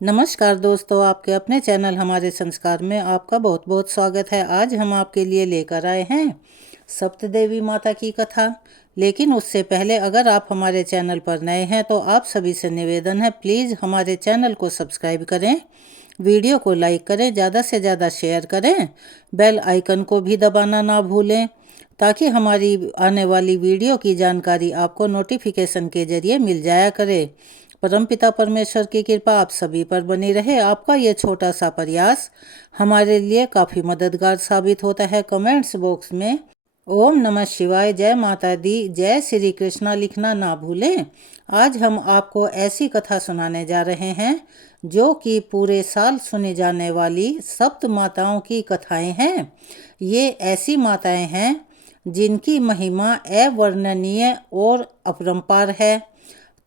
नमस्कार दोस्तों, आपके अपने चैनल हमारे संस्कार में आपका बहुत बहुत स्वागत है। आज हम आपके लिए लेकर आए हैं सप्तदेवी माता की कथा। लेकिन उससे पहले अगर आप हमारे चैनल पर नए हैं तो आप सभी से निवेदन है, प्लीज़ हमारे चैनल को सब्सक्राइब करें, वीडियो को लाइक करें, ज़्यादा से ज़्यादा शेयर करें, बेल आइकन को भी दबाना ना भूलें ताकि हमारी आने वाली वीडियो की जानकारी आपको नोटिफिकेशन के ज़रिए मिल जाया करे। परमपिता परमेश्वर की कृपा आप सभी पर बनी रहे। आपका ये छोटा सा प्रयास हमारे लिए काफ़ी मददगार साबित होता है। कमेंट्स बॉक्स में ओम नमः शिवाय, जय माता दी, जय श्री कृष्णा लिखना ना भूलें। आज हम आपको ऐसी कथा सुनाने जा रहे हैं जो कि पूरे साल सुनी जाने वाली सप्त माताओं की कथाएं हैं। ये ऐसी माताएं हैं जिनकी महिमा अवर्णनीय और अपरंपार है।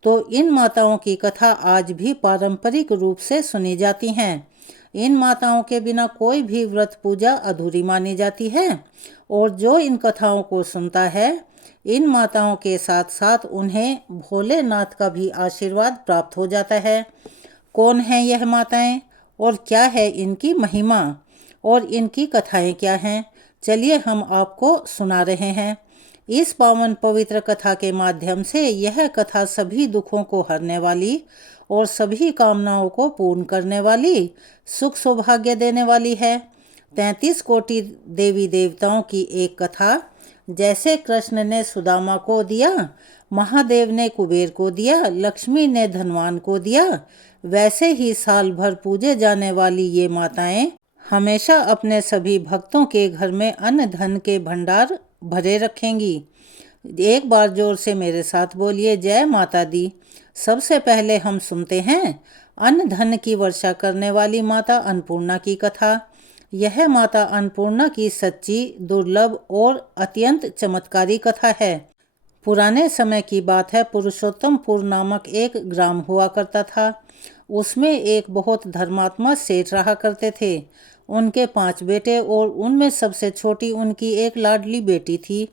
तो इन माताओं की कथा आज भी पारंपरिक रूप से सुनी जाती हैं। इन माताओं के बिना कोई भी व्रत पूजा अधूरी मानी जाती है और जो इन कथाओं को सुनता है, इन माताओं के साथ साथ उन्हें भोलेनाथ का भी आशीर्वाद प्राप्त हो जाता है। कौन हैं यह माताएं और क्या है इनकी महिमा और इनकी कथाएं क्या हैं, चलिए हम आपको सुना रहे हैं। इस पावन पवित्र कथा के माध्यम से यह कथा सभी दुखों को हरने वाली और सभी कामनाओं को पूर्ण करने वाली, सुख सौभाग्य देने वाली है। 33 कोटि देवी देवताओं की एक कथा। जैसे कृष्ण ने सुदामा को दिया, महादेव ने कुबेर को दिया, लक्ष्मी ने धनवान को दिया, वैसे ही साल भर पूजे जाने वाली ये माताएं हमेशा अपने सभी भक्तों के घर में अन्न धन के भंडार भरे रखेंगी। एक बार जोर से मेरे साथ बोलिए, जय माता दी। सबसे पहले हम सुनते हैं अन्न धन की वर्षा करने वाली माता अन्नपूर्णा की कथा। यह माता अन्नपूर्णा की सच्ची, दुर्लभ और अत्यंत चमत्कारी कथा है। पुराने समय की बात है। पुरुषोत्तमपुर नामक एक ग्राम हुआ करता था। उसमें एक बहुत धर्मात्मा सेठ रहा करते थे। उनके 5 बेटे और उनमें सबसे छोटी उनकी एक लाडली बेटी थी।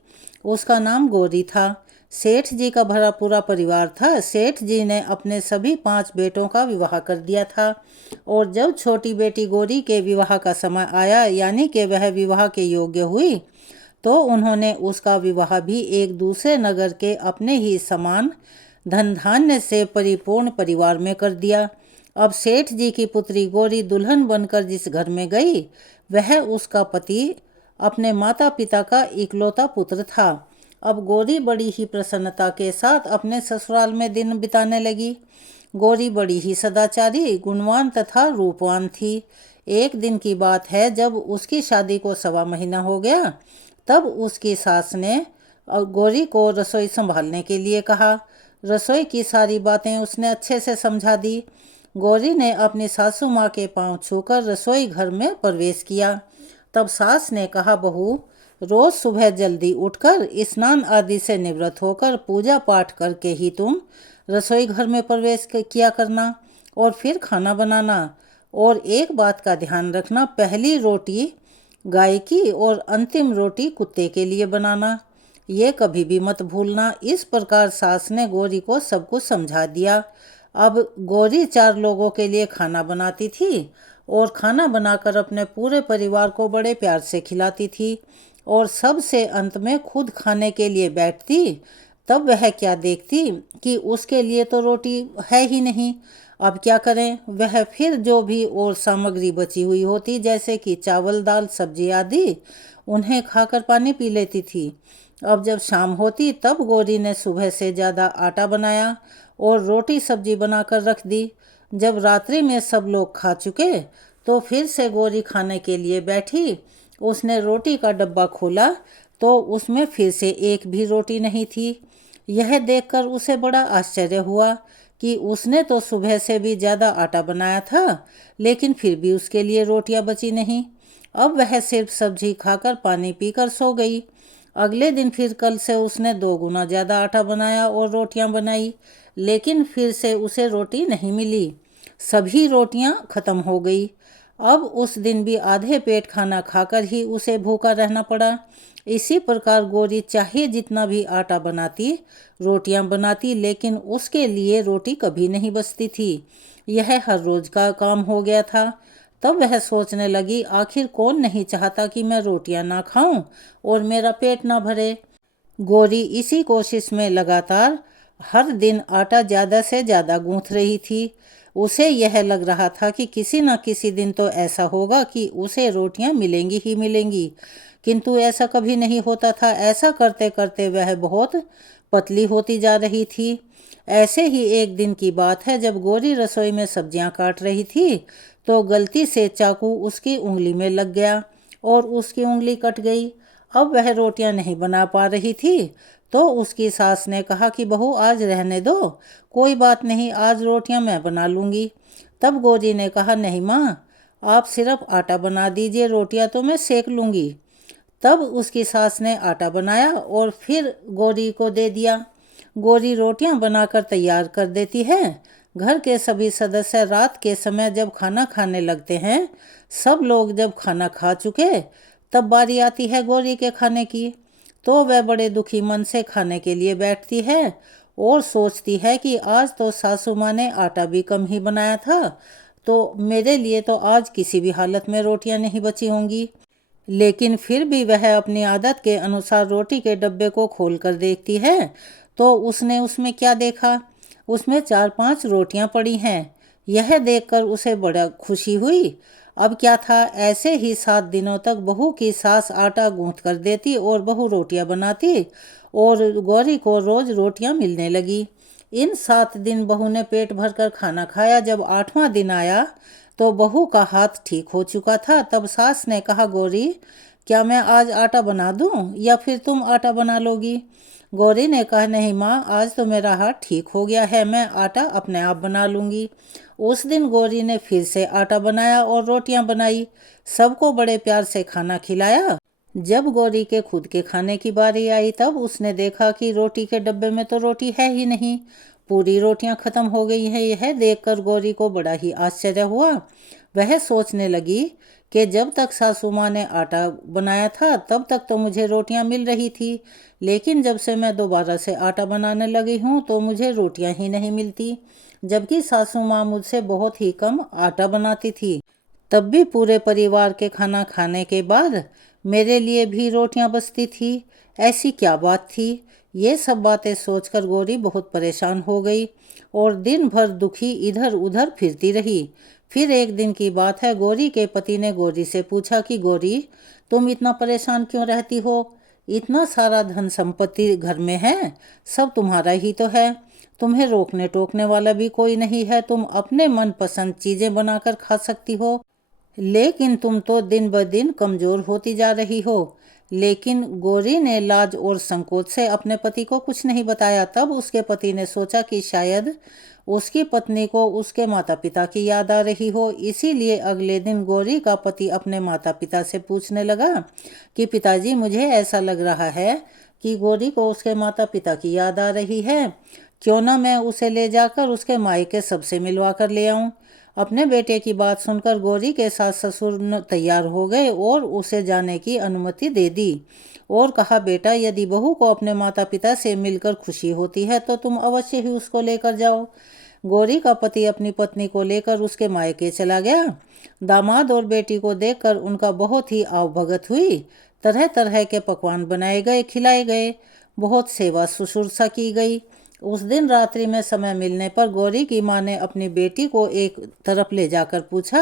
उसका नाम गौरी था। सेठ जी का भरा पूरा परिवार था। सेठ जी ने अपने सभी 5 बेटों का विवाह कर दिया था और जब छोटी बेटी गौरी के विवाह का समय आया, यानी कि वह विवाह के योग्य हुई, तो उन्होंने उसका विवाह भी एक दूसरे नगर के अपने ही समान धन धान्य से परिपूर्ण परिवार में कर दिया। अब सेठ जी की पुत्री गौरी दुल्हन बनकर जिस घर में गई, वह उसका पति अपने माता पिता का इकलौता पुत्र था। अब गौरी बड़ी ही प्रसन्नता के साथ अपने ससुराल में दिन बिताने लगी। गौरी बड़ी ही सदाचारी, गुणवान तथा रूपवान थी। एक दिन की बात है, जब उसकी शादी को 1.25 महीना हो गया, तब उसकी सास ने गौरी को रसोई संभालने के लिए कहा। रसोई की सारी बातें उसने अच्छे से समझा दी। गौरी ने अपनी सासू माँ के पांव छूकर रसोई घर में प्रवेश किया। तब सास ने कहा, बहू, रोज सुबह जल्दी उठकर स्नान आदि से निवृत्त होकर पूजा पाठ करके ही तुम रसोई घर में प्रवेश किया करना और फिर खाना बनाना। और एक बात का ध्यान रखना, पहली रोटी गाय की और अंतिम रोटी कुत्ते के लिए बनाना, ये कभी भी मत भूलना। इस प्रकार सास ने गौरी को सब कुछ समझा दिया। अब गौरी 4 लोगों के लिए खाना बनाती थी और खाना बनाकर अपने पूरे परिवार को बड़े प्यार से खिलाती थी और सबसे अंत में खुद खाने के लिए बैठती। तब वह क्या देखती कि उसके लिए तो रोटी है ही नहीं। अब क्या करें, वह फिर जो भी और सामग्री बची हुई होती, जैसे कि चावल दाल सब्जी आदि, उन्हें खाकर पानी पी लेती थी। अब जब शाम होती तब गौरी ने सुबह से ज़्यादा आटा बनाया और रोटी सब्जी बनाकर रख दी। जब रात्रि में सब लोग खा चुके तो फिर से गौरी खाने के लिए बैठी। उसने रोटी का डब्बा खोला तो उसमें फिर से एक भी रोटी नहीं थी। यह देखकर उसे बड़ा आश्चर्य हुआ कि उसने तो सुबह से भी ज़्यादा आटा बनाया था, लेकिन फिर भी उसके लिए रोटियां बची नहीं। अब वह सिर्फ सब्जी खाकर पानी पीकर सो गई। अगले दिन फिर कल से उसने 2 गुना ज़्यादा आटा बनाया और रोटियां बनाई, लेकिन फिर से उसे रोटी नहीं मिली। सभी रोटियां खत्म हो गई। अब उस दिन भी आधे पेट खाना खाकर ही उसे भूखा रहना पड़ा। इसी प्रकार गौरी चाहे जितना भी आटा बनाती, रोटियां बनाती, लेकिन उसके लिए रोटी कभी नहीं बचती थी। यह हर रोज का काम हो गया था। तब वह सोचने लगी, आखिर कौन नहीं चाहता कि मैं रोटियां ना खाऊं और मेरा पेट ना भरे। गौरी इसी कोशिश में लगातार हर दिन आटा ज़्यादा से ज़्यादा गूंथ रही थी। उसे यह लग रहा था कि किसी न किसी दिन तो ऐसा होगा कि उसे रोटियां मिलेंगी ही मिलेंगी, किंतु ऐसा कभी नहीं होता था। ऐसा करते करते वह बहुत पतली होती जा रही थी। ऐसे ही एक दिन की बात है, जब गौरी रसोई में सब्जियां काट रही थी तो गलती से चाकू उसकी उंगली में लग गया और उसकी उंगली कट गई। अब वह रोटियां नहीं बना पा रही थी, तो उसकी सास ने कहा कि बहू आज रहने दो, कोई बात नहीं, आज रोटियां मैं बना लूँगी। तब गौरी ने कहा, नहीं माँ, आप सिर्फ आटा बना दीजिए, रोटियां तो मैं सेक लूँगी। तब उसकी सास ने आटा बनाया और फिर गौरी को दे दिया। गौरी रोटियां बनाकर तैयार कर देती है। घर के सभी सदस्य रात के समय जब खाना खाने लगते हैं, सब लोग जब खाना खा चुके, तब बारी आती है गौरी के खाने की। तो वह बड़े दुखी मन से खाने के लिए बैठती है और सोचती है कि आज तो सासू माँ ने आटा भी कम ही बनाया था, तो मेरे लिए तो आज किसी भी हालत में रोटियां नहीं बची होंगी। लेकिन फिर भी वह अपनी आदत के अनुसार रोटी के डब्बे को खोलकर देखती है, तो उसने उसमें क्या देखा? उसमें 4-5 रोटियां पड़ी हैं। यह देखकर उसे बड़ा खुशी हुई। अब क्या था, ऐसे ही 7 दिनों तक बहू की सास आटा गूंथ कर देती और बहू रोटियां बनाती और गौरी को रोज रोटियां मिलने लगी। इन 7 दिन बहू ने पेट भरकर खाना खाया। जब 8वां दिन आया तो बहू का हाथ ठीक हो चुका था। तब सास ने कहा, गौरी, क्या मैं आज आटा बना दूं या फिर तुम आटा बना लोगी? गौरी ने कहा, नहीं माँ, आज तो मेरा हाथ ठीक हो गया है, मैं आटा अपने आप बना लूँगी। उस दिन गौरी ने फिर से आटा बनाया और रोटियां बनाई, सबको बड़े प्यार से खाना खिलाया। जब गौरी के खुद के खाने की बारी आई, तब उसने देखा कि रोटी के डब्बे में तो रोटी है ही नहीं, पूरी रोटियां खत्म हो गई हैं। यह देखकर गौरी को बड़ा ही आश्चर्य हुआ। वह सोचने लगी कि जब तक सासू माँ ने आटा बनाया था तब तक तो मुझे रोटियां मिल रही थी, लेकिन जब से मैं दोबारा से आटा बनाने लगी हूँ तो मुझे रोटियां ही नहीं मिलती, जबकि सासू माँ मुझसे बहुत ही कम आटा बनाती थी। तब भी पूरे परिवार के खाना खाने के बाद मेरे लिए भी रोटियां बचती थी। ऐसी क्या बात थी? ये सब बातें सोचकर गौरी बहुत परेशान हो गई और दिन भर दुखी इधर उधर फिरती रही। फिर एक दिन की बात है, गौरी के पति ने गौरी से पूछा कि गौरी, तुम इतना परेशान क्यों रहती हो? इतना सारा धन संपत्ति घर में है, सब तुम्हारा ही तो है, तुम्हें रोकने टोकने वाला भी कोई नहीं है, तुम अपने मनपसंद चीज़ें बनाकर खा सकती हो, लेकिन तुम तो दिन ब दिन कमज़ोर होती जा रही हो। लेकिन गौरी ने लाज और संकोच से अपने पति को कुछ नहीं बताया। तब उसके पति ने सोचा कि शायद उसकी पत्नी को उसके माता पिता की याद आ रही हो, इसीलिए अगले दिन गौरी का पति अपने माता पिता से पूछने लगा कि पिताजी, मुझे ऐसा लग रहा है कि गौरी को उसके माता पिता की याद आ रही है, क्यों ना मैं उसे ले जाकर उसके मायके सबसे मिलवा कर ले आऊं। अपने बेटे की बात सुनकर गौरी के सास ससुर तैयार हो गए और उसे जाने की अनुमति दे दी और कहा, बेटा, यदि बहू को अपने माता पिता से मिलकर खुशी होती है तो तुम अवश्य ही उसको लेकर जाओ। गौरी का पति अपनी पत्नी को लेकर उसके मायके चला गया। दामाद और बेटी को देखकर उनका बहुत ही आवभगत हुई। तरह तरह के पकवान बनाए गए, खिलाए गए, बहुत सेवा शुश्रूषा की गई। उस दिन रात्रि में समय मिलने पर गौरी की माँ ने अपनी बेटी को एक तरफ ले जाकर पूछा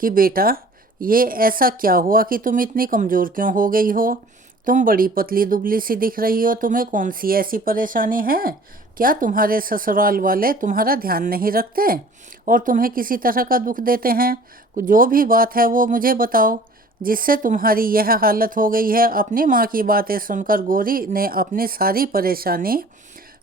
कि बेटा, ये ऐसा क्या हुआ कि तुम इतनी कमज़ोर क्यों हो गई हो? तुम बड़ी पतली दुबली सी दिख रही हो, तुम्हें कौन सी ऐसी परेशानी है? क्या तुम्हारे ससुराल वाले तुम्हारा ध्यान नहीं रखते और तुम्हें किसी तरह का दुख देते हैं? जो भी बात है वो मुझे बताओ, जिससे तुम्हारी यह हालत हो गई है। अपनी माँ की बातें सुनकर गौरी ने अपनी सारी परेशानी,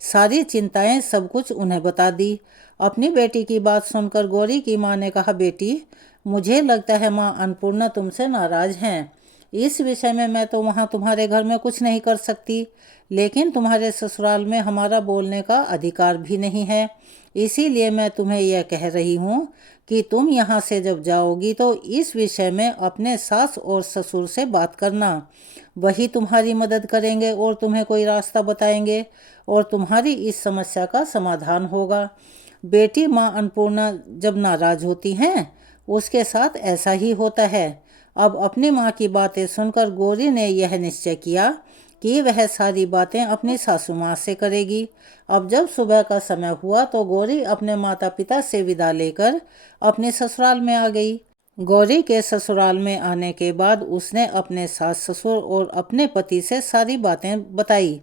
सारी चिंताएं, सब कुछ उन्हें बता दी। अपनी बेटी की बात सुनकर गौरी की माँ ने कहा, बेटी, मुझे लगता है माँ अन्नपूर्णा तुमसे नाराज हैं। इस विषय में मैं तो वहाँ तुम्हारे घर में कुछ नहीं कर सकती, लेकिन तुम्हारे ससुराल में हमारा बोलने का अधिकार भी नहीं है। इसीलिए मैं तुम्हें यह कह रही हूँ कि तुम यहाँ से जब जाओगी तो इस विषय में अपने सास और ससुर से बात करना, वही तुम्हारी मदद करेंगे और तुम्हें कोई रास्ता बताएंगे और तुम्हारी इस समस्या का समाधान होगा। बेटी माँ अन्नपूर्णा जब नाराज होती हैं उसके साथ ऐसा ही होता है। अब अपनी माँ की बातें सुनकर गौरी ने यह निश्चय किया कि वह सारी बातें अपनी सासू माँ से करेगी। अब जब सुबह का समय हुआ तो गौरी अपने माता पिता से विदा लेकर अपने ससुराल में आ गई। गौरी के ससुराल में आने के बाद उसने अपने सास ससुर और अपने पति से सारी बातें बताई।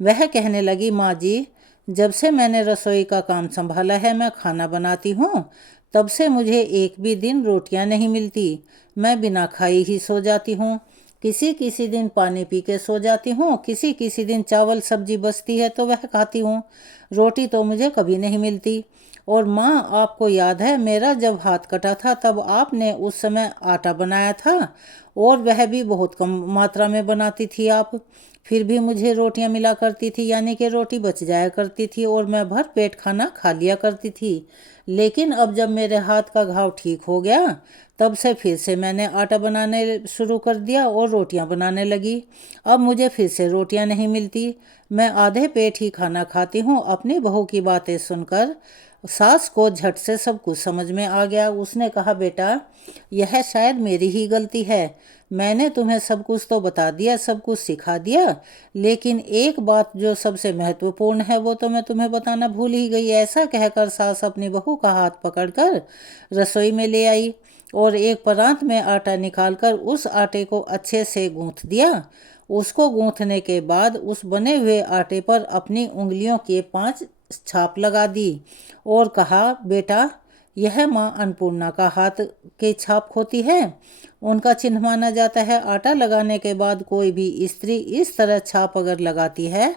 वह कहने लगी, माँ जी, जब से मैंने रसोई का काम संभाला है, मैं खाना बनाती हूँ, तब से मुझे एक भी दिन रोटियां नहीं मिलती। मैं बिना खाई ही सो जाती हूँ। किसी किसी दिन पानी पी के सो जाती हूँ, किसी किसी दिन चावल सब्जी बचती है तो वह खाती हूँ। रोटी तो मुझे कभी नहीं मिलती। और माँ, आपको याद है मेरा जब हाथ कटा था तब आपने उस समय आटा बनाया था और वह भी बहुत कम मात्रा में बनाती थी आप। फिर भी मुझे रोटियां मिला करती थी, यानी कि रोटी बच जाया करती थी और मैं भर पेट खाना खा लिया करती थी। लेकिन अब जब मेरे हाथ का घाव ठीक हो गया तब से फिर से मैंने आटा बनाने शुरू कर दिया और रोटियां बनाने लगी। अब मुझे फिर से रोटियां नहीं मिलती। मैं आधे पेट ही खाना खाती हूँ। अपनी बहू की बातें सुनकर सास को झट से सब कुछ समझ में आ गया। उसने कहा, बेटा, यह शायद मेरी ही गलती है। मैंने तुम्हें सब कुछ तो बता दिया, सब कुछ सिखा दिया, लेकिन एक बात जो सबसे महत्वपूर्ण है वो तो मैं तुम्हें बताना भूल ही गई। ऐसा कहकर सास अपनी बहू का हाथ पकड़कर रसोई में ले आई और एक परात में आटा निकालकर उस आटे को अच्छे से गूंथ दिया। उसको गूंथने के बाद उस बने हुए आटे पर अपनी उंगलियों के 5 छाप लगा दी और कहा, बेटा, यह माँ अन्नपूर्णा का हाथ की छाप होती है, उनका चिन्ह माना जाता है। आटा लगाने के बाद कोई भी स्त्री इस तरह छाप अगर लगाती है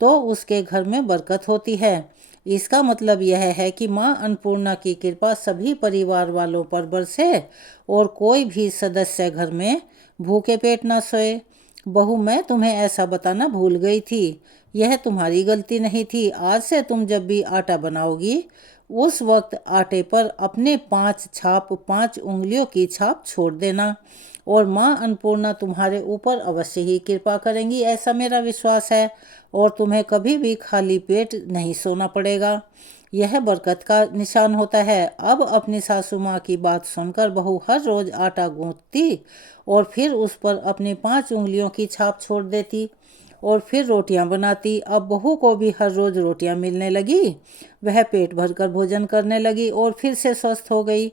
तो उसके घर में बरकत होती है। इसका मतलब यह है कि माँ अन्नपूर्णा की कृपा सभी परिवार वालों पर बरसे और कोई भी सदस्य घर में भूखे पेट ना सोए। बहू, मैं तुम्हें ऐसा बताना भूल गई थी। यह तुम्हारी गलती नहीं थी। आज से तुम जब भी आटा बनाओगी उस वक्त आटे पर अपने 5 उंगलियों की छाप छोड़ देना और माँ अन्नपूर्णा तुम्हारे ऊपर अवश्य ही कृपा करेंगी, ऐसा मेरा विश्वास है। और तुम्हें कभी भी खाली पेट नहीं सोना पड़ेगा। यह बरकत का निशान होता है। अब अपनी सासू माँ की बात सुनकर बहू हर रोज आटा गूंथती और फिर उस पर अपनी 5 उंगलियों की छाप छोड़ देती और फिर रोटियां बनाती। अब बहू को भी हर रोज रोटियां मिलने लगी। वह पेट भरकर भोजन करने लगी और फिर से स्वस्थ हो गई।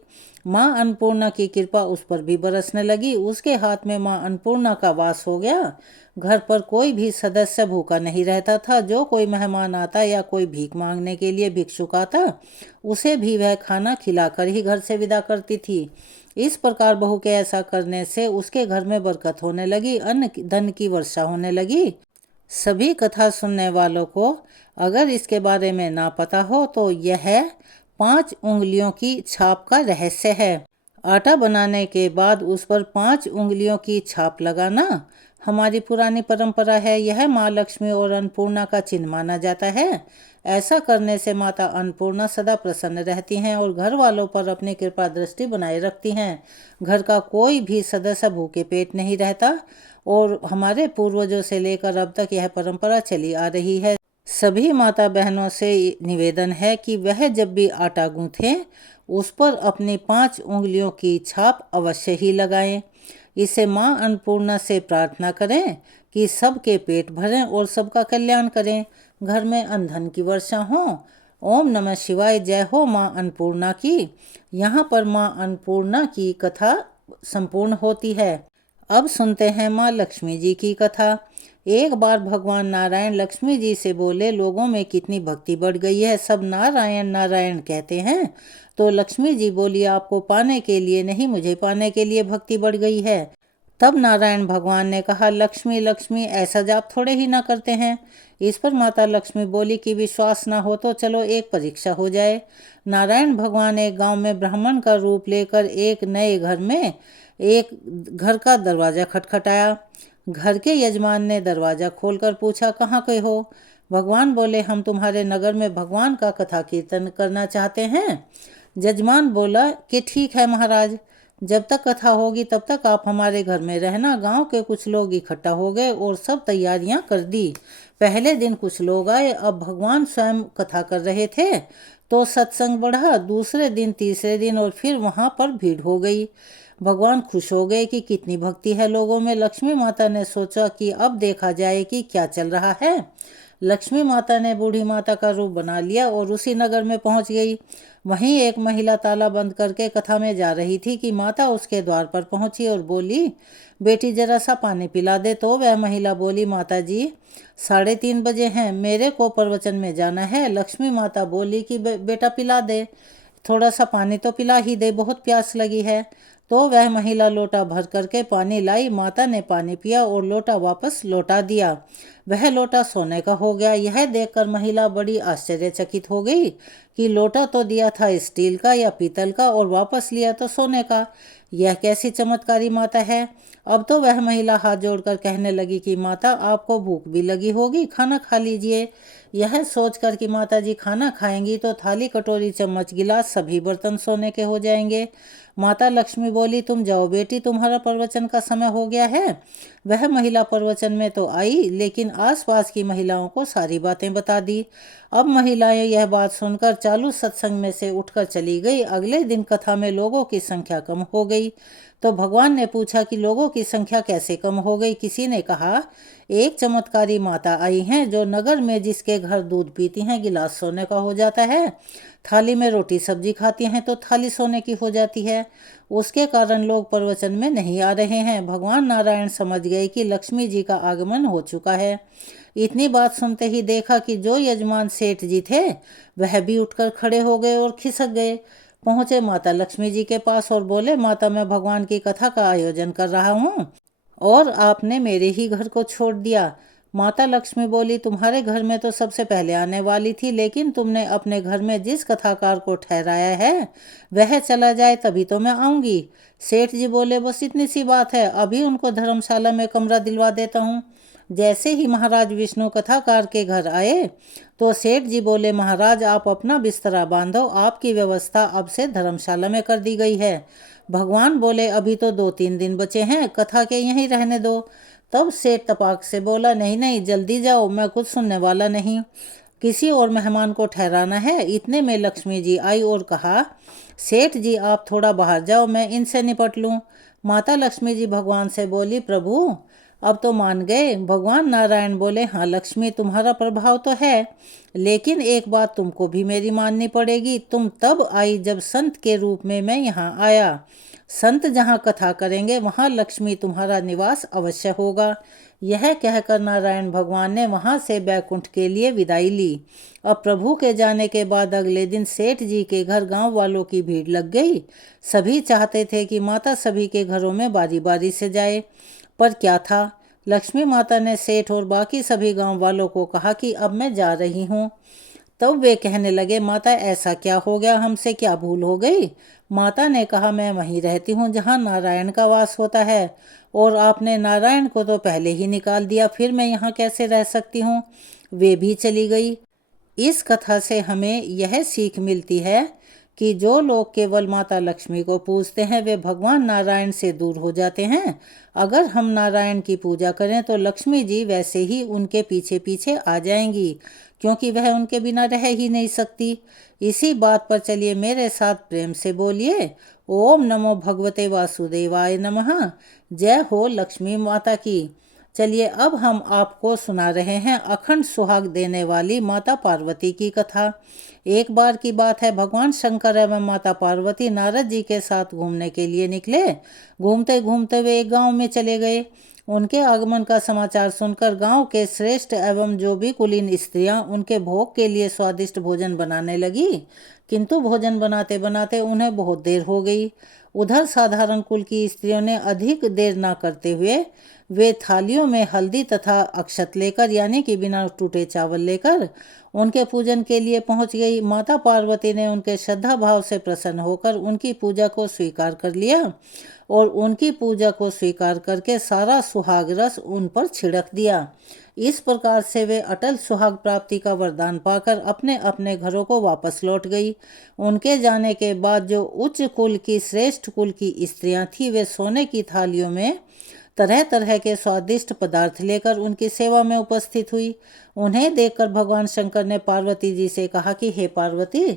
माँ अन्नपूर्णा की कृपा उस पर भी बरसने लगी। उसके हाथ में माँ अन्नपूर्णा का वास हो गया। घर पर कोई भी सदस्य भूखा नहीं रहता था। जो कोई मेहमान आता या कोई भीख मांगने के लिए भिक्षुक आता, उसे भी वह खाना खिलाकर ही घर से विदा करती थी। इस प्रकार बहू के ऐसा करने से उसके घर में बरकत होने लगी, अन्न धन की वर्षा होने लगी। सभी कथा सुनने वालों को अगर इसके बारे में ना पता हो तो यह 5 उंगलियों की छाप का रहस्य है। आटा बनाने के बाद उस पर 5 उंगलियों की छाप लगाना हमारी पुरानी परंपरा है। यह माँ लक्ष्मी और अन्नपूर्णा का चिन्ह माना जाता है। ऐसा करने से माता अन्नपूर्णा सदा प्रसन्न रहती हैं और घर वालों पर अपनी कृपा दृष्टि बनाए रखती हैं। घर का कोई भी सदस्य भूखे पेट नहीं रहता और हमारे पूर्वजों से लेकर अब तक यह परंपरा चली आ रही है। सभी माता बहनों से निवेदन है कि वह जब भी आटा गूंथें उस पर अपनी 5 उंगलियों की छाप अवश्य ही लगाएं। इसे माँ अन्नपूर्णा से प्रार्थना करें कि सबके पेट भरें और सबका कल्याण करें, घर में अन्न धन की वर्षा हो। ओम नमः शिवाय। जय हो माँ अन्नपूर्णा की। यहाँ पर माँ अन्नपूर्णा की कथा संपूर्ण होती है। अब सुनते हैं माँ लक्ष्मी जी की कथा। एक बार भगवान नारायण लक्ष्मी जी से बोले, लोगों में कितनी भक्ति बढ़ गई है, सब नारायण नारायण कहते हैं। तो लक्ष्मी जी बोली, आपको पाने के लिए नहीं, मुझे पाने के लिए भक्ति बढ़ गई है। तब नारायण भगवान ने कहा, लक्ष्मी लक्ष्मी ऐसा जाप थोड़े ही ना करते हैं। इस पर माता लक्ष्मी बोली कि विश्वास ना हो तो चलो एक परीक्षा हो जाए। नारायण भगवान एक गांव में ब्राह्मण का रूप लेकर एक नए घर में एक घर का दरवाजा खटखटाया। घर के यजमान ने दरवाजा खोलकर पूछा, कहाँ के हो? भगवान बोले, हम तुम्हारे नगर में भगवान का कथा कीर्तन करना चाहते हैं। यजमान बोला कि ठीक है महाराज, जब तक कथा होगी तब तक आप हमारे घर में रहना। गांव के कुछ लोग इकट्ठा हो गए और सब तैयारियां कर दी। पहले दिन कुछ लोग आए। अब भगवान स्वयं कथा कर रहे थे तो सत्संग बढ़ा। दूसरे दिन, तीसरे दिन और फिर वहाँ पर भीड़ हो गई। भगवान खुश हो गए कि कितनी भक्ति है लोगों में। लक्ष्मी माता ने सोचा कि अब देखा जाए कि क्या चल रहा है। लक्ष्मी माता ने बूढ़ी माता का रूप बना लिया और उसी नगर में पहुंच गई। वहीं एक महिला ताला बंद करके कथा में जा रही थी कि माता उसके द्वार पर पहुंची और बोली, बेटी जरा सा पानी पिला दे। तो वह महिला बोली, माता जी 3:30 बजे हैं, मेरे को प्रवचन में जाना है। लक्ष्मी माता बोली कि बेटा पिला दे, थोड़ा सा पानी तो पिला ही दे, बहुत प्यास लगी है। तो वह महिला लोटा भर करके पानी लाई। माता ने पानी पिया और लोटा वापस लौटा दिया। वह लोटा सोने का हो गया। यह देखकर महिला बड़ी आश्चर्यचकित हो गई कि लोटा तो दिया था स्टील का या पीतल का और वापस लिया तो सोने का। यह कैसी चमत्कारी माता है। अब तो वह महिला हाथ जोड़कर कहने लगी कि माता, आपको भूख भी लगी होगी, खाना खा लीजिए। यह सोचकर कि माता जी खाना खाएंगी तो थाली, कटोरी, चम्मच, गिलास सभी बर्तन सोने के हो जाएंगे। माता लक्ष्मी बोली, तुम जाओ बेटी, तुम्हारा प्रवचन का समय हो गया है। वह महिला प्रवचन में तो आई, लेकिन आसपास की महिलाओं को सारी बातें बता दी। अब महिलाएं यह बात सुनकर चालू सत्संग में से उठकर चली गई। अगले दिन कथा में लोगों की संख्या कम हो गई। तो भगवान ने पूछा कि लोगों की संख्या कैसे कम हो गई। किसी ने कहा, एक चमत्कारी माता आई हैं जो नगर में जिसके घर दूध पीती हैं गिलास सोने का हो जाता है, थाली में रोटी सब्जी खाती हैं तो थाली सोने की हो जाती है। उसके कारण लोग प्रवचन में नहीं आ रहे हैं। भगवान नारायण समझ गए कि लक्ष्मी जी का आगमन हो चुका है। इतनी बात सुनते ही देखा कि जो यजमान सेठ जी थे वह भी उठकर खड़े हो गए और खिसक गए। पहुंचे माता लक्ष्मी जी के पास और बोले, माता, मैं भगवान की कथा का आयोजन कर रहा हूँ और आपने मेरे ही घर को छोड़ दिया। माता लक्ष्मी बोली, तुम्हारे घर में तो सबसे पहले आने वाली थी, लेकिन तुमने अपने घर में जिस कथाकार को ठहराया है वह चला जाए तभी तो मैं आऊंगी। सेठ जी बोले, बस इतनी सी बात है, अभी उनको धर्मशाला में कमरा दिलवा देता हूँ। जैसे ही महाराज विष्णु कथाकार के घर आए तो सेठ जी बोले, महाराज आप अपना बिस्तरा बांधो, आपकी व्यवस्था अब से धर्मशाला में कर दी गई है। भगवान बोले, अभी तो 2-3 दिन बचे हैं, कथा के यहीं रहने दो। तब सेठ तपाक से बोला, नहीं नहीं, जल्दी जाओ, मैं कुछ सुनने वाला नहीं, किसी और मेहमान को ठहराना है। इतने में लक्ष्मी जी आई और कहा, सेठ जी आप थोड़ा बाहर जाओ, मैं इनसे निपट लूं। माता लक्ष्मी जी भगवान से बोली, प्रभु अब तो मान गए। भगवान नारायण बोले, हाँ लक्ष्मी, तुम्हारा प्रभाव तो है, लेकिन एक बात तुमको भी मेरी माननी पड़ेगी। तुम तब आई जब संत के रूप में मैं यहाँ आया। संत जहाँ कथा करेंगे वहाँ लक्ष्मी तुम्हारा निवास अवश्य होगा। यह कहकर नारायण भगवान ने वहाँ से बैकुंठ के लिए विदाई ली। अब प्रभु के जाने के बाद अगले दिन सेठ जी के घर गांव वालों की भीड़ लग गई। सभी चाहते थे कि माता सभी के घरों में बारी बारी से जाए, पर क्या था, लक्ष्मी माता ने सेठ और बाकी सभी गांव वालों को कहा कि अब मैं जा रही हूँ। तब वे कहने लगे, माता ऐसा क्या हो गया, हमसे क्या भूल हो गई। माता ने कहा, मैं वहीं रहती हूँ जहाँ नारायण का वास होता है, और आपने नारायण को तो पहले ही निकाल दिया, फिर मैं यहाँ कैसे रह सकती हूँ। वे भी चली गई। इस कथा से हमें यह सीख मिलती है कि जो लोग केवल माता लक्ष्मी को पूजते हैं वे भगवान नारायण से दूर हो जाते हैं। अगर हम नारायण की पूजा करें तो लक्ष्मी जी वैसे ही उनके पीछे पीछे आ जाएंगी, क्योंकि वह उनके बिना रह ही नहीं सकती। इसी बात पर चलिए मेरे साथ प्रेम से बोलिए, ओम नमो भगवते वासुदेवाय नमः। जय हो लक्ष्मी माता की। चलिए अब हम आपको सुना रहे हैं अखंड सुहाग देने वाली माता पार्वती की कथा। एक बार की बात है, भगवान शंकर एवं माता पार्वती नारद जी के साथ घूमने के लिए निकले। घूमते घूमते वे एक गांव में चले गए। उनके आगमन का समाचार सुनकर गांव के श्रेष्ठ एवं जो भी कुलीन स्त्रियां उनके भोग के लिए स्वादिष्ट भोजन बनाने लगी, किंतु भोजन बनाते बनाते उन्हें बहुत देर हो गई। उधर साधारण कुल की स्त्रियों ने अधिक देर न करते हुए वे थालियों में हल्दी तथा अक्षत लेकर, यानी कि बिना टूटे चावल लेकर उनके पूजन के लिए पहुंच गई। माता पार्वती ने उनके श्रद्धा भाव से प्रसन्न होकर उनकी पूजा को स्वीकार कर लिया और उनकी पूजा को स्वीकार करके सारा सुहाग रस उन पर छिड़क दिया। इस प्रकार से वे अटल सुहाग प्राप्ति का वरदान पाकर अपने अपने घरों को वापस लौट गई। उनके जाने के बाद जो उच्च कुल की श्रेष्ठ कुल की स्त्रियां थीं वे सोने की थालियों में तरह तरह के स्वादिष्ट पदार्थ लेकर उनकी सेवा में उपस्थित हुई। उन्हें देखकर भगवान शंकर ने पार्वती जी से कहा कि हे पार्वती,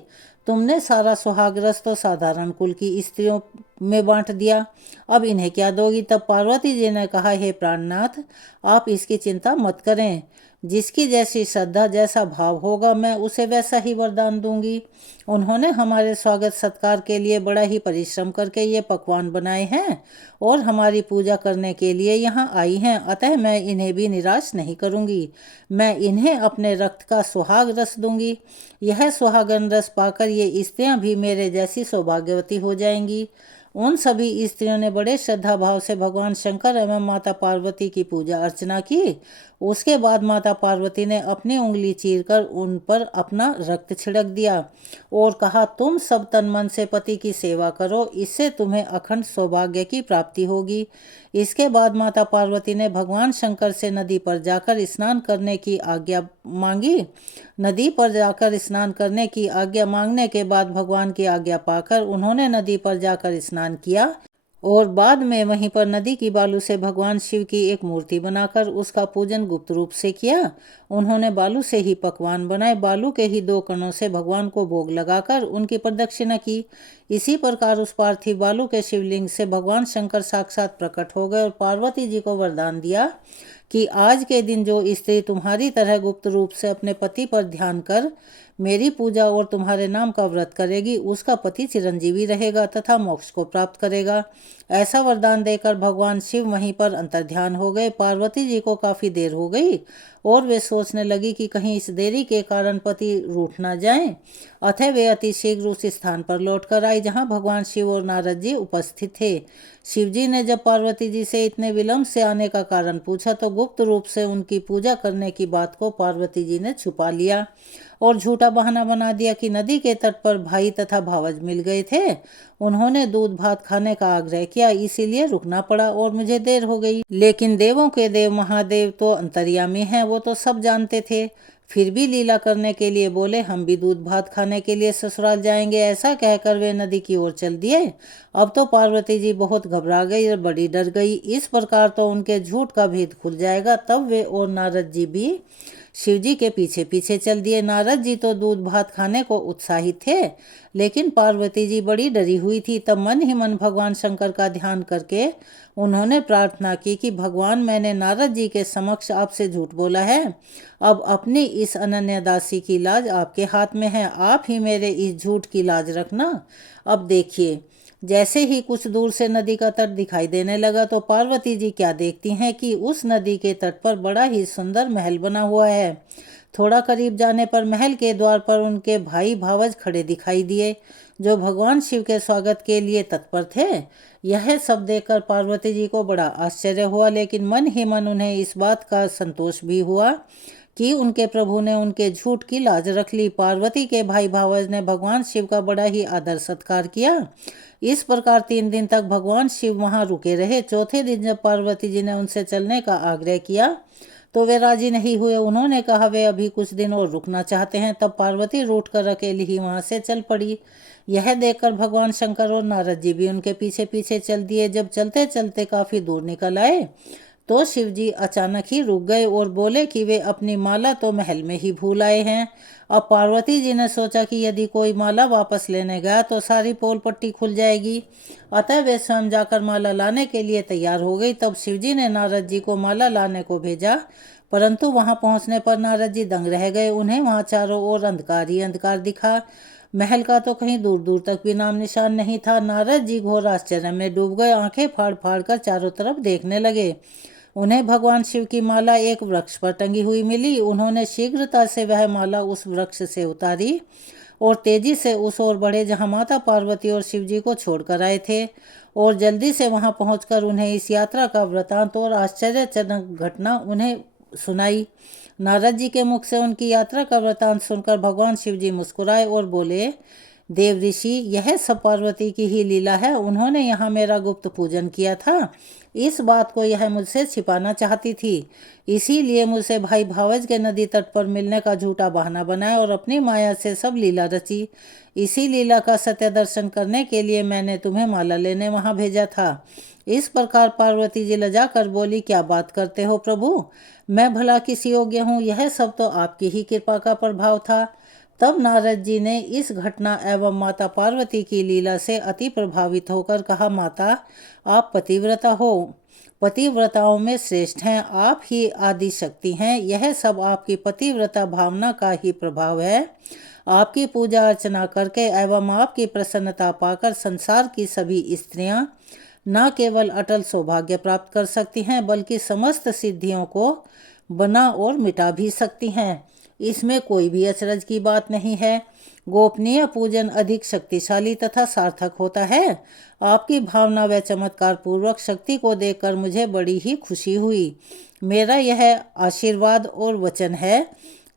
तुमने सारा सुहाग रस तो साधारण कुल की स्त्रियों में बांट दिया, अब इन्हें क्या दोगी? तब पार्वती जी ने कहा, हे प्राणनाथ, आप इसकी चिंता मत करें। जिसकी जैसी श्रद्धा, जैसा भाव होगा, मैं उसे वैसा ही वरदान दूंगी। उन्होंने हमारे स्वागत सत्कार के लिए बड़ा ही परिश्रम करके ये पकवान बनाए हैं और हमारी पूजा करने के लिए यहाँ आई हैं, अतः मैं इन्हें भी निराश नहीं करूँगी। मैं इन्हें अपने रक्त का सुहाग रस दूंगी। यह सुहागन रस पाकर ये स्त्रियाँ भी मेरे जैसी सौभाग्यवती हो जाएंगी। उन सभी स्त्रियों ने बड़े श्रद्धा भाव से भगवान शंकर एवं माता पार्वती की पूजा अर्चना की। उसके बाद माता पार्वती ने अपनी उंगली चीरकर उन पर अपना रक्त छिड़क दिया और कहा, तुम सब तन मन से पति की सेवा करो, इससे तुम्हें अखंड सौभाग्य की प्राप्ति होगी। इसके बाद माता पार्वती ने भगवान शंकर से नदी पर जाकर स्नान करने की आज्ञा मांगी। नदी पर जाकर स्नान करने की आज्ञा मांगने के बाद भगवान की आज्ञा पाकर उन्होंने नदी पर जाकर स्नान किया और बाद में वहीं पर नदी की बालू से भगवान शिव की एक मूर्ति बनाकर उसका पूजन गुप्त रूप से किया। उन्होंने बालू से ही पकवान बनाए, बालू के ही 2 कणों से भगवान को भोग लगाकर उनकी प्रदक्षिणा की। इसी प्रकार उस पार्थिव बालू के शिवलिंग से भगवान शंकर साक्षात प्रकट हो गए और पार्वती जी को वरदान दिया कि आज के दिन जो स्त्री तुम्हारी तरह गुप्त रूप से अपने पति पर ध्यान कर मेरी पूजा और तुम्हारे नाम का व्रत करेगी, उसका पति चिरंजीवी रहेगा तथा मोक्ष को प्राप्त करेगा। ऐसा वरदान देकर भगवान शिव वहीं पर अंतर्ध्यान हो गए। पार्वती जी को काफ़ी देर हो गई और वे सोचने लगी कि कहीं इस देरी के कारण पति रूठ ना जाएं। अतः वे अति शीघ्र उस स्थान पर लौटकर आई जहां भगवान शिव और नारद जी उपस्थित थे। शिवजी ने जब पार्वती जी से इतने विलंब से आने का कारण पूछा तो गुप्त रूप से उनकी पूजा करने की बात को पार्वती जी ने छुपा लिया और झूठा बहाना बना दिया कि नदी के तट पर भाई तथा भावज मिल गए थे। उन्होंने दूध भात खाने का आग्रह किया, इसीलिए रुकना पड़ा और मुझे देर हो गई। लेकिन देवों के देव महादेव तो अंतर्यामी हैं, वो तो सब जानते थे। फिर भी लीला करने के लिए बोले, हम भी दूध भात खाने के लिए ससुराल जाएंगे। ऐसा कहकर वे नदी की ओर चल दिए। अब तो पार्वती जी बहुत घबरा गई और बड़ी डर गई। इस प्रकार तो उनके झूठ का भेद खुल जाएगा। तब वे और नारद जी भी शिवजी के पीछे पीछे चल दिए। नारद जी तो दूध भात खाने को उत्साहित थे, लेकिन पार्वती जी बड़ी डरी हुई थी। तब मन ही मन भगवान शंकर का ध्यान करके उन्होंने प्रार्थना की कि भगवान, मैंने नारद जी के समक्ष आपसे झूठ बोला है। अब अपनी इस अनन्या दासी की लाज आपके हाथ में है, आप ही मेरे इस झूठ की लाज रखना। अब देखिए, जैसे ही कुछ दूर से नदी का तट दिखाई देने लगा तो पार्वती जी क्या देखती हैं कि उस नदी के तट पर बड़ा ही सुंदर महल बना हुआ है। थोड़ा करीब जाने पर महल के द्वार पर उनके भाई भावज खड़े दिखाई दिए, जो भगवान शिव के स्वागत के लिए तत्पर थे। यह सब देखकर पार्वती जी को बड़ा आश्चर्य हुआ, लेकिन मन ही मन उन्हें इस बात का संतोष भी हुआ कि उनके प्रभु ने उनके झूठ की लाज रख ली। पार्वती के भाई भावज ने भगवान शिव का बड़ा ही आदर सत्कार किया। इस प्रकार 3 दिन तक भगवान शिव वहां रुके रहे। चौथे दिन जब पार्वती जी ने उनसे चलने का आग्रह किया तो वे राजी नहीं हुए। उन्होंने कहा वे अभी कुछ दिन और रुकना चाहते हैं। तब पार्वती रूठ कर अकेली ही वहां से चल पड़ी। यह देखकर भगवान शंकर और नारद जी भी उनके पीछे पीछे चल दिए। जब चलते चलते काफी दूर निकल आए तो शिवजी अचानक ही रुक गए और बोले कि वे अपनी माला तो महल में ही भूल आए हैं। अब पार्वती जी ने सोचा कि यदि कोई माला वापस लेने गया तो सारी पोल पट्टी खुल जाएगी। अतः वे स्वयं जाकर माला लाने के लिए तैयार हो गई। तब शिवजी ने नारद जी को माला लाने को भेजा, परंतु वहां पहुंचने पर नारद जी दंग रह गए। उन्हें वहां चारों ओर अंधकार ही अंधकार दिखा। महल का तो कहीं दूर दूर तक भी नाम निशान नहीं था। नारद जी घोर आश्चर्य में डूब गए, आंखें फाड़ फाड़ कर चारों तरफ देखने लगे। उन्हें भगवान शिव की माला एक वृक्ष पर टंगी हुई मिली। उन्होंने शीघ्रता से वह माला उस वृक्ष से उतारी और तेजी से उस ओर बढ़े जहां माता पार्वती और शिवजी को छोड़कर आए थे, और जल्दी से वहां पहुंचकर उन्हें इस यात्रा का वृतांत और आश्चर्यजनक घटना उन्हें सुनाई। नारद जी के मुख से उनकी यात्रा का वृतांत सुनकर भगवान शिवजी मुस्कुराए और बोले देव ऋषि, यह सब पार्वती की ही लीला है। उन्होंने यहाँ मेरा गुप्त पूजन किया था। इस बात को यह मुझसे छिपाना चाहती थी, इसीलिए मुझसे भाई भावज के नदी तट पर मिलने का झूठा बहाना बनाया और अपनी माया से सब लीला रची। इसी लीला का सत्य दर्शन करने के लिए मैंने तुम्हें माला लेने वहाँ भेजा था। इस प्रकार पार्वती जी लजा कर बोली, क्या बात करते हो प्रभु, मैं भला किस योग्य हूँ, यह सब तो आपकी ही कृपा का प्रभाव था। तब नारद जी ने इस घटना एवं माता पार्वती की लीला से अति प्रभावित होकर कहा, माता आप पतिव्रता हो, पतिव्रताओं में श्रेष्ठ हैं, आप ही आदि शक्ति हैं। यह सब आपकी पतिव्रता भावना का ही प्रभाव है। आपकी पूजा अर्चना करके एवं आपकी प्रसन्नता पाकर संसार की सभी स्त्रियां न केवल अटल सौभाग्य प्राप्त कर सकती हैं, बल्कि समस्त सिद्धियों को बना और मिटा भी सकती हैं। इसमें कोई भी अचरज की बात नहीं है। गोपनीय पूजन अधिक शक्तिशाली तथा सार्थक होता है। आपकी भावना व चमत्कार पूर्वक शक्ति को देखकर मुझे बड़ी ही खुशी हुई। मेरा यह आशीर्वाद और वचन है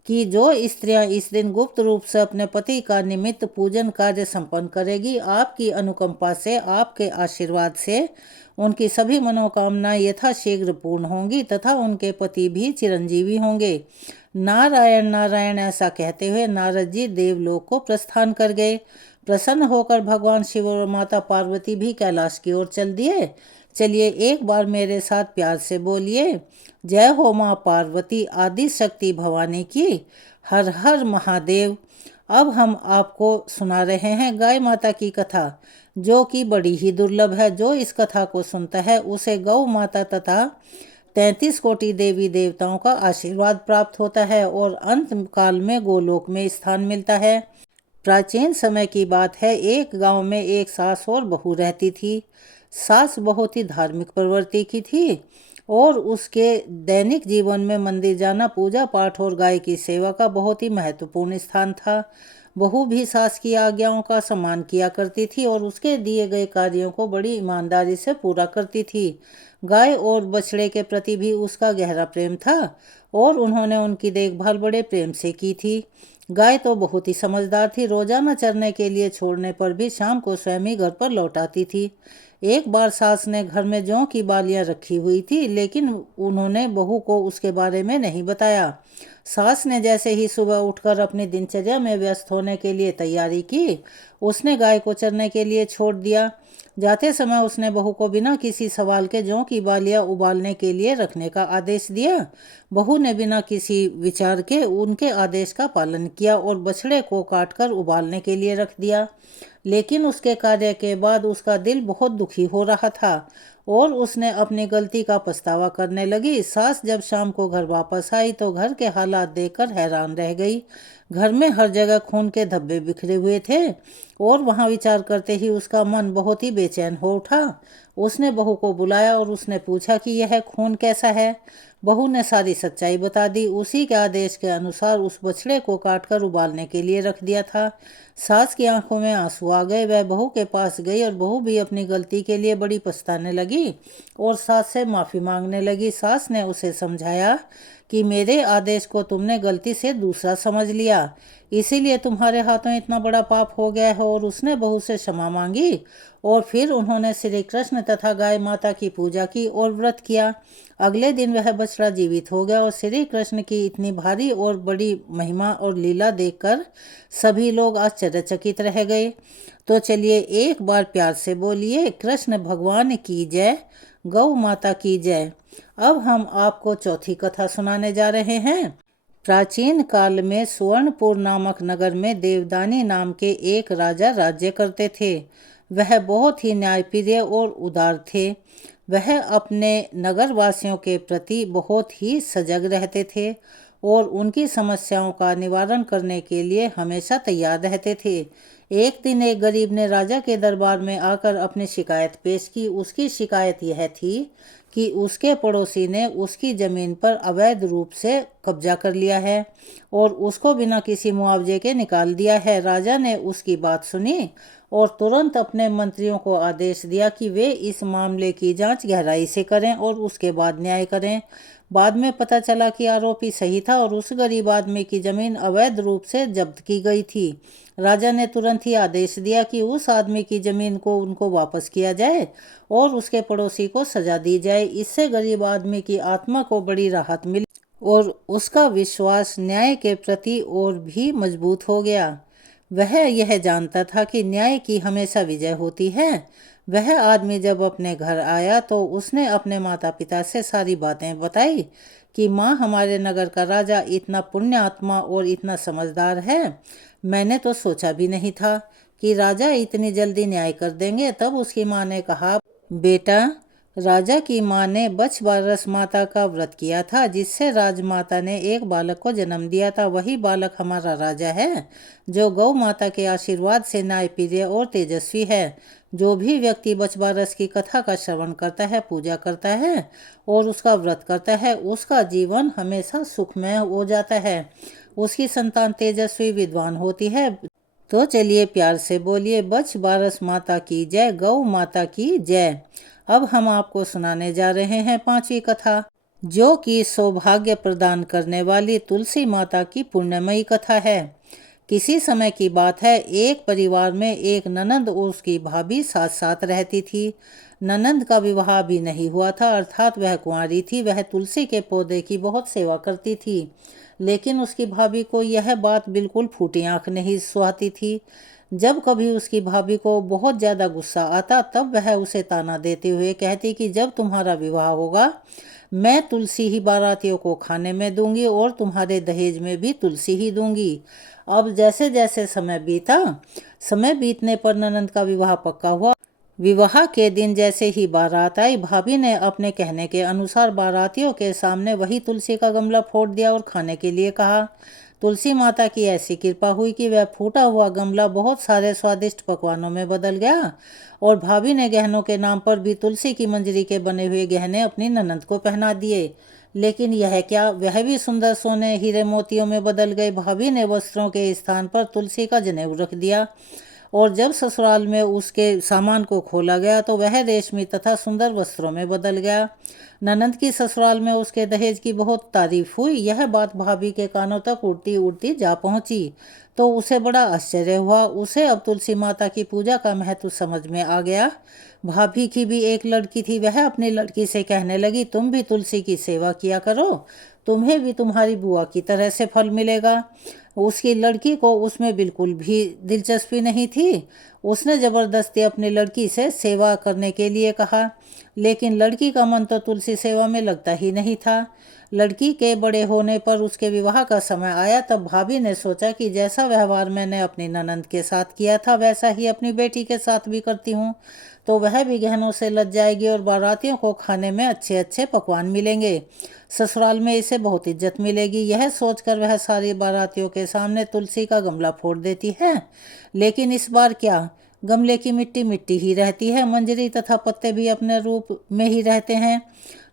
कि जो स्त्रियां इस दिन गुप्त रूप से अपने पति का निमित्त पूजन कार्य संपन्न करेगी, आपकी अनुकंपा से, आपके आशीर्वाद से उनकी सभी मनोकामनाएं यथाशीघ्र पूर्ण होंगी तथा उनके पति भी चिरंजीवी होंगे। नारायण नारायण ऐसा कहते हुए नारद जी देवलोक को प्रस्थान कर गए। प्रसन्न होकर भगवान शिव और माता पार्वती भी कैलाश की ओर चल दिए। चलिए एक बार मेरे साथ प्यार से बोलिए, जय हो माँ पार्वती आदि शक्ति भवानी की, हर हर महादेव। अब हम आपको सुना रहे हैं गाय माता की कथा, जो कि बड़ी ही दुर्लभ है। जो इस कथा को सुनता है उसे गौ माता तथा 33 कोटि देवी देवताओं का आशीर्वाद प्राप्त होता है और अंत काल में गोलोक में स्थान मिलता है। प्राचीन समय की बात है, एक गांव में एक सास और बहू रहती थी। सास बहुत ही धार्मिक प्रवृत्ति की थी और उसके दैनिक जीवन में मंदिर जाना, पूजा पाठ और गाय की सेवा का बहुत ही महत्वपूर्ण स्थान था। बहू भी सास की आज्ञाओं का सम्मान किया करती थी और उसके दिए गए कार्यों को बड़ी ईमानदारी से पूरा करती थी। गाय और बछड़े के प्रति भी उसका गहरा प्रेम था और उन्होंने उनकी देखभाल बड़े प्रेम से की थी। गाय तो बहुत ही समझदार थी, रोजाना चरने के लिए छोड़ने पर भी शाम को स्वयं ही घर पर लौट आती थी। एक बार सास ने घर में जौ की बालियां रखी हुई थी, लेकिन उन्होंने बहू को उसके बारे में नहीं बताया। सास ने जैसे ही सुबह उठकर अपनी दिनचर्या में व्यस्त होने के लिए तैयारी की, उसने गाय को चरने के लिए छोड़ दिया। जाते समय उसने बहू को बिना किसी सवाल के जौ की बालियां उबालने के लिए रखने का आदेश दिया। बहू ने बिना किसी विचार के उनके आदेश का पालन किया और बछड़े को काटकर उबालने के लिए रख दिया। लेकिन उसके कार्य के बाद उसका दिल बहुत दुखी हो रहा था और उसने अपनी गलती का पछतावा करने लगी। सास जब शाम को घर वापस आई तो घर के हालात देखकर हैरान रह गई। घर में हर जगह खून के धब्बे बिखरे हुए थे और वहां विचार करते ही उसका मन बहुत ही बेचैन हो उठा। उसने बहू को बुलाया और उसने पूछा कि यह खून कैसा है। बहू ने सारी सच्चाई बता दी। उसी के आदेश के अनुसार उस बछड़े को काटकर उबालने के लिए रख दिया था। सास की आंखों में आंसू आ गए। वह बहू के पास गई और बहू भी अपनी गलती के लिए बड़ी पछताने लगी और सास से माफ़ी मांगने लगी। सास ने उसे समझाया कि मेरे आदेश को तुमने गलती से दूसरा समझ लिया, इसीलिए तुम्हारे हाथों इतना बड़ा पाप हो गया है। और उसने बहू से क्षमा मांगी और फिर उन्होंने श्री कृष्ण तथा गाय माता की पूजा की और व्रत किया। अगले दिन वह बछड़ा जीवित हो गया और श्री कृष्ण की इतनी भारी और बड़ी महिमा और लीला देखकर सभी लोग आश्चर्यचकित रह गए। तो चलिए एक बार प्यार से बोलिए, कृष्ण भगवान की जय, गौ माता की जय। अब हम आपको चौथी कथा सुनाने जा रहे हैं। प्राचीन काल में सुवर्णपुर नामक नगर में देवदानी नाम के एक राजा राज्य करते थे। वह बहुत ही न्यायप्रिय और उदार थे। वह अपने नगरवासियों के प्रति बहुत ही सजग रहते थे और उनकी समस्याओं का निवारण करने के लिए हमेशा तैयार रहते थे। एक दिन एक गरीब ने राजा के दरबार में आकर अपनी शिकायत पेश की। उसकी शिकायत यह थी कि उसके पड़ोसी ने उसकी ज़मीन पर अवैध रूप से कब्जा कर लिया है और उसको बिना किसी मुआवजे के निकाल दिया है। राजा ने उसकी बात सुनी और तुरंत अपने मंत्रियों को आदेश दिया कि वे इस मामले की जांच गहराई से करें और उसके बाद न्याय करें। बाद में पता चला कि आरोपी सही था और उस गरीब आदमी की जमीन अवैध रूप से जब्त की गई थी। राजा ने तुरंत ही आदेश दिया कि उस आदमी की जमीन को उनको वापस किया जाए और उसके पड़ोसी को सजा दी जाए। इससे गरीब आदमी की आत्मा को बड़ी राहत मिली और उसका विश्वास न्याय के प्रति और भी मजबूत हो गया। वह यह जानता था कि न्याय की हमेशा विजय होती है। वह आदमी जब अपने घर आया तो उसने अपने माता पिता से सारी बातें बताई कि माँ, हमारे नगर का राजा इतना पुण्य आत्मा और इतना समझदार है। मैंने तो सोचा भी नहीं था कि राजा इतनी जल्दी न्याय कर देंगे। तब उसकी माँ ने कहा, बेटा, राजा की माँ ने बछबारस माता का व्रत किया था, जिससे राजमाता ने एक बालक को जन्म दिया था। वही बालक हमारा राजा है, जो गौ माता के आशीर्वाद से न्यायप्रिय और तेजस्वी है। जो भी व्यक्ति बछबारस की कथा का श्रवण करता है, पूजा करता है और उसका व्रत करता है, उसका जीवन हमेशा सुखमय हो जाता है। उसकी संतान तेजस्वी विद्वान होती है। तो चलिए प्यार से बोलिए, बछबारस माता की जय, गौ माता की जय। अब हम आपको सुनाने जा रहे हैं पांचवी कथा, जो कि सौभाग्य प्रदान करने वाली तुलसी माता की पुण्यमयी कथा है। किसी समय की बात है, एक परिवार में एक ननंद और उसकी भाभी साथ साथ रहती थी। ननंद का विवाह भी नहीं हुआ था, अर्थात वह कुंवारी थी। वह तुलसी के पौधे की बहुत सेवा करती थी, लेकिन उसकी भाभी को यह बात बिल्कुल फूटी आंख नहीं सुहाती थी। जब कभी उसकी भाभी को बहुत ज़्यादा गुस्सा आता, तब वह उसे ताना देते हुए कहती कि जब तुम्हारा विवाह होगा, मैं तुलसी ही बारातियों को खाने में दूंगी और तुम्हारे दहेज में भी तुलसी ही दूंगी। अब जैसे जैसे समय बीतने पर ननंद का विवाह पक्का हुआ। विवाह के दिन जैसे ही बारात आई, भाभी ने अपने कहने के अनुसार बारातियों के सामने वही तुलसी का गमला फोड़ दिया और खाने के लिए कहा। तुलसी माता की ऐसी कृपा हुई कि वह फूटा हुआ गमला बहुत सारे स्वादिष्ट पकवानों में बदल गया और भाभी ने गहनों के नाम पर भी तुलसी की मंजरी के बने हुए गहने अपनी ननंद को पहना दिए। लेकिन यह क्या, वह भी सुंदर सोने हीरे मोतियों में बदल गए। भाभी ने वस्त्रों के स्थान पर तुलसी का जनेऊ रख दिया और जब ससुराल में उसके सामान को खोला गया तो वह रेशमी तथा सुंदर वस्त्रों में बदल गया। ननंद की ससुराल में उसके दहेज की बहुत तारीफ हुई। यह बात भाभी के कानों तक उड़ती उड़ती जा पहुंची तो उसे बड़ा आश्चर्य हुआ। उसे अब तुलसी माता की पूजा का महत्व समझ में आ गया। भाभी की भी एक लड़की थी। वह अपनी लड़की से कहने लगी, तुम भी तुलसी की सेवा किया करो, तुम्हें भी तुम्हारी बुआ की तरह से फल मिलेगा। उसकी लड़की को उसमें बिल्कुल भी दिलचस्पी नहीं थी। उसने ज़बरदस्ती अपनी लड़की से सेवा करने के लिए कहा, लेकिन लड़की का मन तो तुलसी सेवा में लगता ही नहीं था। लड़की के बड़े होने पर उसके विवाह का समय आया, तब भाभी ने सोचा कि जैसा व्यवहार मैंने अपनी ननंद के साथ किया था, वैसा ही अपनी बेटी के साथ भी करती हूँ, तो वह भी गहनों से लज जाएगी और बारातियों को खाने में अच्छे अच्छे पकवान मिलेंगे। ससुराल में इसे बहुत इज्जत मिलेगी। यह सोचकर वह सारी बारातियों के सामने तुलसी का गमला फोड़ देती है। लेकिन इस बार क्या, गमले की मिट्टी मिट्टी ही रहती है। मंजरी तथा पत्ते भी अपने रूप में ही रहते हैं।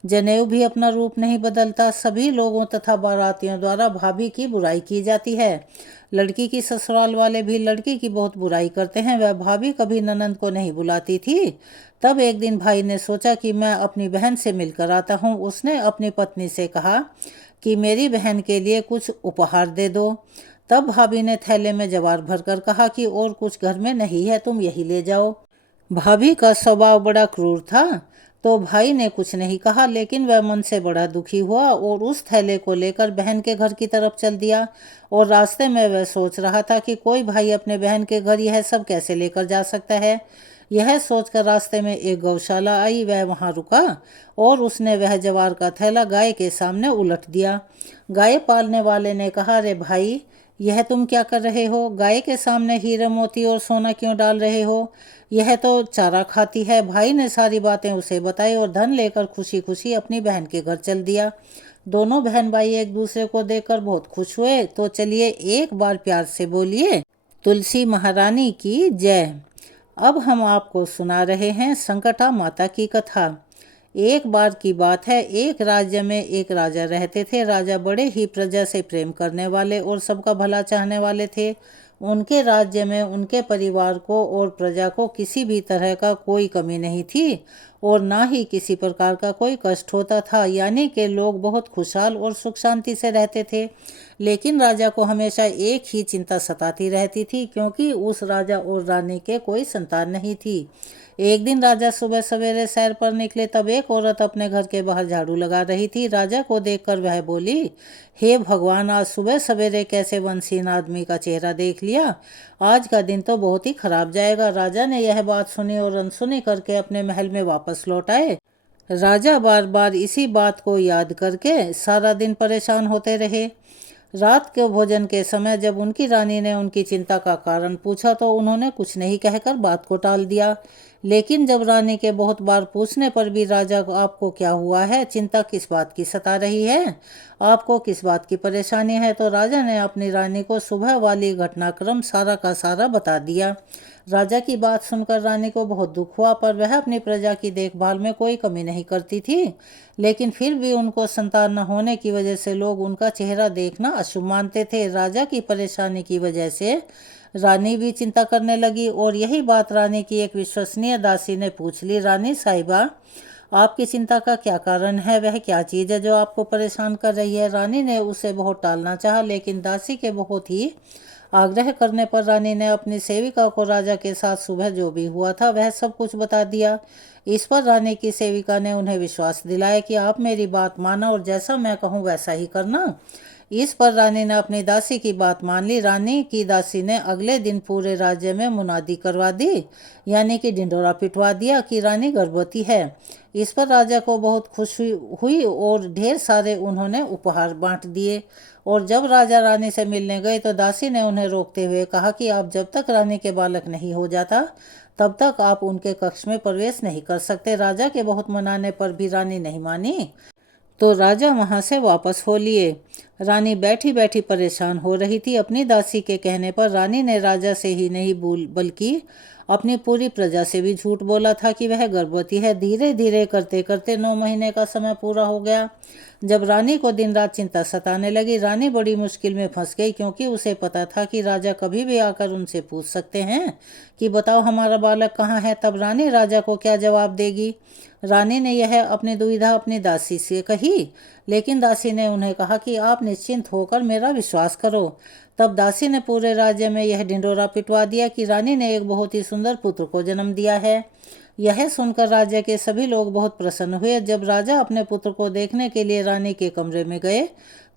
जनेऊ भी अपना रूप नहीं बदलता। सभी लोगों तथा बारातियों द्वारा भाभी की बुराई की जाती है। लड़की की ससुराल वाले भी लड़की की बहुत बुराई करते हैं। वह भाभी कभी ननंद को नहीं बुलाती थी। तब एक दिन भाई ने सोचा कि मैं अपनी बहन से मिलकर आता हूँ। उसने अपनी पत्नी से कहा कि मेरी बहन के लिए कुछ उपहार दे दो। तब भाभी ने थैले में जवार भरकर कहा कि और कुछ घर में नहीं है, तुम यही ले जाओ। भाभी का स्वभाव बड़ा क्रूर था, तो भाई ने कुछ नहीं कहा, लेकिन वह मन से बड़ा दुखी हुआ और उस थैले को लेकर बहन के घर की तरफ चल दिया। और रास्ते में वह सोच रहा था कि कोई भाई अपने बहन के घर यह सब कैसे लेकर जा सकता है। यह सोचकर रास्ते में एक गौशाला आई। वह वहां रुका और उसने वह जवार का थैला गाय के सामने उलट दिया। गाय पालने वाले ने कहा, अरे भाई, यह तुम क्या कर रहे हो? गाय के सामने हीरे मोती और सोना क्यों डाल रहे हो? यह तो चारा खाती है। भाई ने सारी बातें उसे बताई और धन लेकर खुशी खुशी अपनी बहन के घर चल दिया। दोनों बहन भाई एक दूसरे को देखकर बहुत खुश हुए। तो चलिए एक बार प्यार से बोलिए, तुलसी महारानी की जय। अब हम आपको सुना रहे हैं संकटा माता की कथा। एक बार की बात है, एक राज्य में एक राजा रहते थे। राजा बड़े ही प्रजा से प्रेम करने वाले और सबका भला चाहने वाले थे। उनके राज्य में उनके परिवार को और प्रजा को किसी भी तरह का कोई कमी नहीं थी और ना ही किसी प्रकार का कोई कष्ट होता था, यानी कि लोग बहुत खुशहाल और सुख शांति से रहते थे। लेकिन राजा को हमेशा एक ही चिंता सताती रहती थी, क्योंकि उस राजा और रानी के कोई संतान नहीं थी। एक दिन राजा सुबह सवेरे सैर पर निकले, तब एक औरत अपने घर के बाहर झाड़ू लगा रही थी। राजा को देखकर वह बोली, हे भगवान, आज सुबह सवेरे कैसे वंशीन आदमी का चेहरा देख लिया। आज का दिन तो बहुत ही खराब जाएगा। राजा ने यह बात सुनी और अनसुनी करके अपने महल में वापस लौट आए। राजा बार बार इसी बात को याद करके सारा दिन परेशान होते रहे। रात के भोजन के समय जब उनकी रानी ने उनकी चिंता का कारण पूछा तो उन्होंने कुछ नहीं कहकर बात को टाल दिया। लेकिन जब रानी के बहुत बार पूछने पर भी राजा को, आपको क्या हुआ है, चिंता किस बात की सता रही है, आपको किस बात की परेशानी है, तो राजा ने अपनी रानी को सुबह वाली घटनाक्रम सारा का सारा बता दिया। राजा की बात सुनकर रानी को बहुत दुख हुआ, पर वह अपनी प्रजा की देखभाल में कोई कमी नहीं करती थी। लेकिन फिर भी उनको संतान न होने की वजह से लोग उनका चेहरा देखना अशुभ मानते थे। राजा की परेशानी की वजह से रानी भी चिंता करने लगी और यही बात रानी की एक विश्वसनीय दासी ने पूछ ली, रानी साहिबा, आपकी चिंता का क्या कारण है, वह क्या चीज़ है जो आपको परेशान कर रही है। रानी ने उसे बहुत टालना चाहा, लेकिन दासी के बहुत ही आग्रह करने पर रानी ने अपनी सेविका को राजा के साथ सुबह जो भी हुआ था वह सब कुछ बता दिया। इस पर रानी की सेविका ने उन्हें विश्वास दिलाया कि आप मेरी बात माना और जैसा मैं कहूँ वैसा ही करना। इस पर रानी ने अपनी दासी की बात मान ली। रानी की दासी ने अगले दिन पूरे राज्य में मुनादी करवा दी, यानी कि ढिंढोरा पिटवा दिया कि रानी गर्भवती है। इस पर राजा को बहुत खुशी हुई और ढेर सारे उन्होंने उपहार बांट दिए। और जब राजा रानी से मिलने गए तो दासी ने उन्हें रोकते हुए कहा कि आप जब तक रानी के बालक नहीं हो जाता तब तक आप उनके कक्ष में प्रवेश नहीं कर सकते। राजा के बहुत मनाने पर भी रानी नहीं मानी, तो राजा वहां से वापस हो लिए। रानी बैठी बैठी परेशान हो रही थी। अपनी दासी के कहने पर रानी ने राजा से ही नहीं बल्कि अपनी पूरी प्रजा से भी झूठ बोला था कि वह गर्भवती है। धीरे धीरे करते करते 9 महीने का समय पूरा हो गया। जब रानी को दिन रात चिंता सताने लगी, रानी बड़ी मुश्किल में फंस गई, क्योंकि उसे पता था कि राजा कभी भी आकर उनसे पूछ सकते हैं कि बताओ हमारा बालक कहाँ है। तब रानी राजा को क्या जवाब देगी। रानी ने यह अपनी दुविधा अपनी दासी से कही, लेकिन दासी ने उन्हें कहा कि आप निश्चिंत होकर मेरा विश्वास करो। तब दासी ने पूरे राज्य में यह ढिंढोरा पिटवा दिया कि रानी ने एक बहुत ही सुंदर पुत्र को जन्म दिया है। यह सुनकर राज्य के सभी लोग बहुत प्रसन्न हुए। जब राजा अपने पुत्र को देखने के लिए रानी के कमरे में गए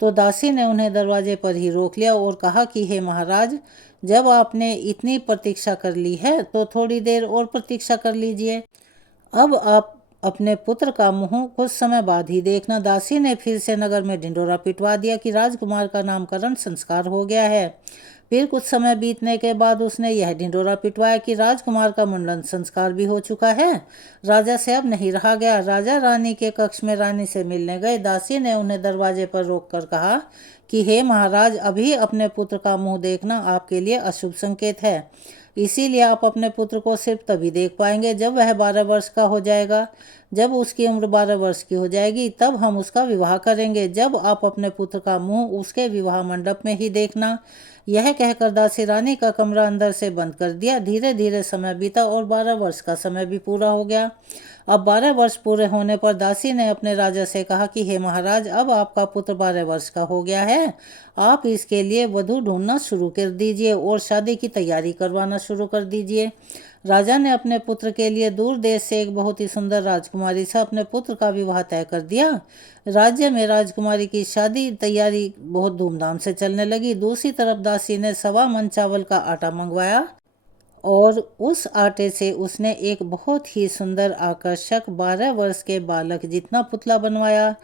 तो दासी ने उन्हें दरवाजे पर ही रोक लिया और कहा कि हे महाराज, जब आपने इतनी प्रतीक्षा कर ली है तो थोड़ी देर और प्रतीक्षा कर लीजिए। अब आप अपने पुत्र का मुंह कुछ समय बाद ही देखना। दासी ने फिर से नगर में ढिंढोरा पिटवा दिया कि राजकुमार का नामकरण संस्कार हो गया है। फिर कुछ समय बीतने के बाद उसने यह ढिंढोरा पिटवाया कि राजकुमार का मुंडन संस्कार भी हो चुका है। राजा से अब नहीं रहा गया। राजा रानी के कक्ष में रानी से मिलने गए। दासी ने उन्हें दरवाजे पर रोककर कहा कि हे महाराज, अभी अपने पुत्र का मुंह देखना आपके लिए अशुभ संकेत है, इसीलिए आप अपने पुत्र को सिर्फ तभी देख पाएंगे जब वह 12 वर्ष का हो जाएगा। जब उसकी उम्र 12 वर्ष की हो जाएगी तब हम उसका विवाह करेंगे। जब आप अपने पुत्र का मुंह उसके विवाह मंडप में ही देखना। यह कहकर दासी रानी का कमरा अंदर से बंद कर दिया। धीरे धीरे समय बीता और 12 वर्ष का समय भी पूरा हो गया। अब 12 वर्ष पूरे होने पर दासी ने अपने राजा से कहा कि हे महाराज, अब आपका पुत्र 12 वर्ष का हो गया है। आप इसके लिए वधू ढूंढना शुरू कर दीजिए और शादी की तैयारी करवाना शुरू कर दीजिए। राजा ने अपने पुत्र के लिए दूर देश से एक बहुत ही सुंदर राजकुमारी से अपने पुत्र का विवाह तय कर दिया। राज्य में राजकुमारी की शादी तैयारी बहुत धूमधाम से चलने लगी। दूसरी तरफ दासी ने 1.25 मन चावल का आटा मंगवाया और उस आटे से उसने एक बहुत ही सुंदर आकर्षक 12 वर्ष के बालक जितना पुतला बनवाया।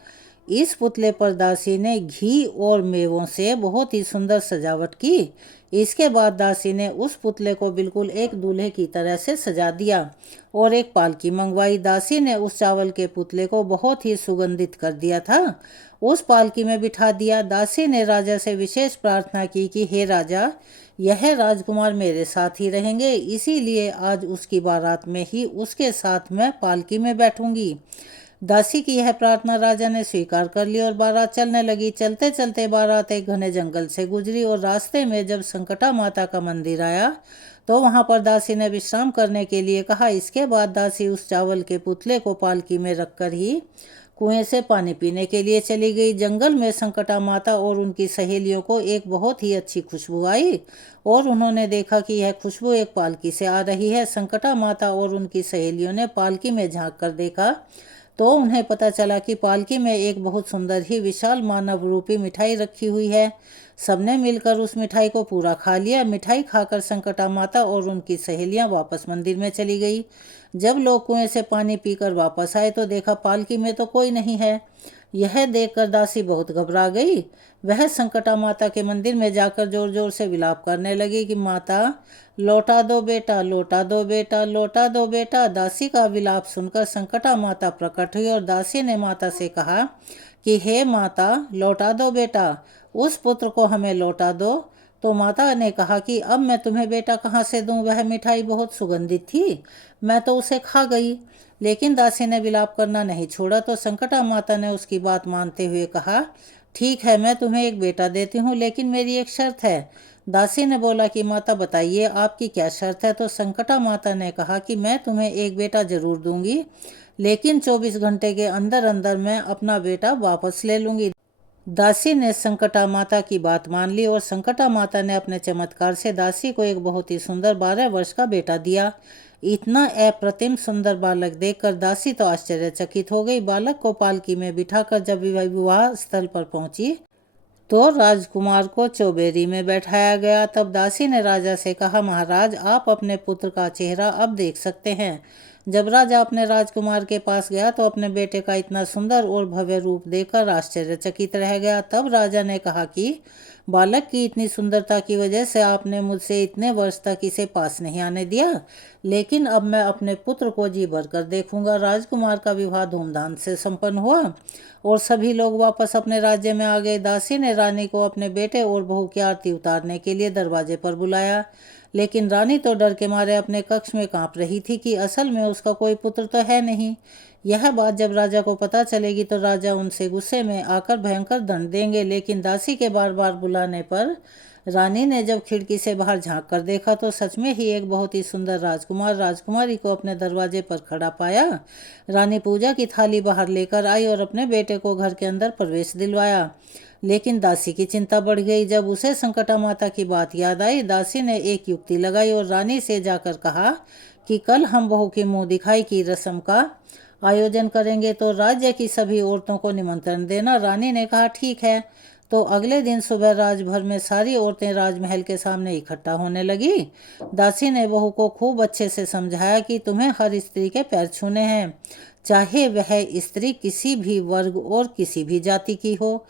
इस पुतले पर दासी ने घी और मेवों से बहुत ही सुंदर सजावट की। इसके बाद दासी ने उस पुतले को बिल्कुल एक दूल्हे की तरह से सजा दिया और एक पालकी मंगवाई। दासी ने उस चावल के पुतले को बहुत ही सुगंधित कर दिया था, उस पालकी में बिठा दिया। दासी ने राजा से विशेष प्रार्थना की कि हे राजा, यह राजकुमार मेरे साथ ही रहेंगे, इसीलिए आज उसकी बारात में ही उसके साथ मैं पालकी में बैठूंगी। दासी की यह प्रार्थना राजा ने स्वीकार कर ली और बारात चलने लगी। चलते चलते बारात एक घने जंगल से गुजरी और रास्ते में जब संकटा माता का मंदिर आया तो वहां पर दासी ने विश्राम करने के लिए कहा। इसके बाद दासी उस चावल के पुतले को पालकी में रखकर ही कुएं से पानी पीने के लिए चली गई। जंगल में संकटा माता और उनकी सहेलियों को एक बहुत ही अच्छी खुशबू आई और उन्होंने देखा कि यह खुशबू एक पालकी से आ रही है। संकटा माता और उनकी सहेलियों ने पालकी में झांक कर देखा तो उन्हें पता चला कि पालकी में एक बहुत सुंदर ही विशाल मानव रूपी मिठाई रखी हुई है। सबने मिलकर उस मिठाई को पूरा खा लिया। मिठाई खाकर संकटा माता और उनकी सहेलियां वापस मंदिर में चली गई। जब लोग कुएं से पानी पीकर वापस आए तो देखा पालकी में तो कोई नहीं है। यह देखकर दासी बहुत घबरा गई। वह संकटा माता के मंदिर में जाकर जोर जोर से विलाप करने लगी कि माता, लौटा दो बेटा, लौटा दो बेटा, लौटा दो बेटा। दासी का विलाप सुनकर संकटा माता प्रकट हुई और दासी ने माता से कहा कि हे माता, लौटा दो बेटा, उस पुत्र को हमें लौटा दो। तो माता ने कहा कि अब मैं तुम्हें बेटा कहाँ से दूं? वह मिठाई बहुत सुगंधित थी, मैं तो उसे खा गई। लेकिन दासी ने विलाप करना नहीं छोड़ा तो संकटा माता ने उसकी बात मानते हुए कहा, ठीक है, मैं तुम्हें एक बेटा देती हूँ, लेकिन मेरी एक शर्त है। दासी ने बोला कि माता बताइए आपकी क्या शर्त है? तो संकटा माता ने कहा कि मैं तुम्हें एक बेटा जरूर दूंगी, लेकिन 24 घंटे के अंदर अंदर मैं अपना बेटा वापस ले लूंगी। दासी ने संकटा माता की बात मान ली और संकटा माता ने अपने चमत्कार से दासी को एक बहुत ही सुंदर 12 वर्ष का बेटा दिया। इतना अप्रतिम सुंदर बालक देखकर दासी तो आश्चर्यचकित हो गई। बालक को पालकी में बिठाकर जब वह विवाह स्थल पर पहुंची तो राजकुमार को चौबेरी में बैठाया गया। तब दासी ने राजा से कहा, महाराज, आप अपने पुत्र का चेहरा अब देख सकते हैं। जब राजा अपने राजकुमार के पास गया तो अपने बेटे का इतना सुंदर और भव्य रूप देखकर आश्चर्यचकित रह गया। तब राजा ने कहा कि बालक की इतनी सुंदरता की वजह से आपने मुझसे इतने वर्ष तक इसे पास नहीं आने दिया, लेकिन अब मैं अपने पुत्र को जी भरकर देखूंगा। राजकुमार का विवाह धूमधाम से संपन्न हुआ और सभी लोग वापस अपने राज्य में आ गए। दासी ने रानी को अपने बेटे और बहू की आरती उतारने के लिए दरवाजे पर बुलाया, लेकिन रानी तो डर के मारे अपने कक्ष में कांप रही थी कि असल में उसका कोई पुत्र तो है नहीं। यह बात जब राजा को पता चलेगी तो राजा उनसे गुस्से में आकर भयंकर दंड देंगे। लेकिन दासी के बार बार बुलाने पर रानी ने जब खिड़की से बाहर झांक कर देखा तो सच में ही एक बहुत ही सुंदर राजकुमार राजकुमारी को अपने दरवाजे पर खड़ा पाया। रानी पूजा की थाली बाहर लेकर आई और अपने बेटे को घर के अंदर प्रवेश दिलवाया। लेकिन दासी की चिंता बढ़ गई। जब उसे संकटा माता की बात याद आई, दासी ने एक युक्ति लगाई और रानी से जाकर कहा कि कल हम बहू की मुंह दिखाई की रस्म का आयोजन करेंगे, तो राज्य की सभी औरतों को निमंत्रण देना। रानी ने कहा, ठीक है। तो अगले दिन सुबह राजभर में सारी औरतें राजमहल के सामने इकट्ठा होने लगी। दासी ने बहू को खूब अच्छे से समझाया कि तुम्हें हर स्त्री के पैर छूने हैं, चाहे वह स्त्री किसी भी वर्ग और किसी भी जाति की हो।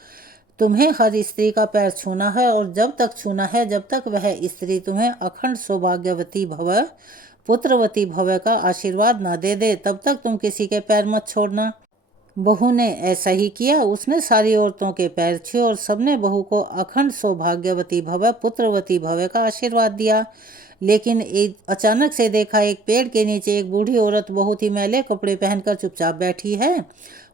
तुम्हें हर स्त्री का पैर छूना है और जब तक छूना है जब तक वह स्त्री तुम्हें अखंड सौभाग्यवती भव, पुत्रवती भव का आशीर्वाद न दे दे, तब तक तुम किसी के पैर मत छोड़ना। बहू ने ऐसा ही किया। उसने सारी औरतों के पैर छुए और सबने बहू को अखंड सौभाग्यवती भव, पुत्रवती भव का आशीर्वाद दिया। लेकिन अचानक से देखा एक पेड़ के नीचे एक बूढ़ी औरत बहुत ही मैले कपड़े पहनकर चुपचाप बैठी है।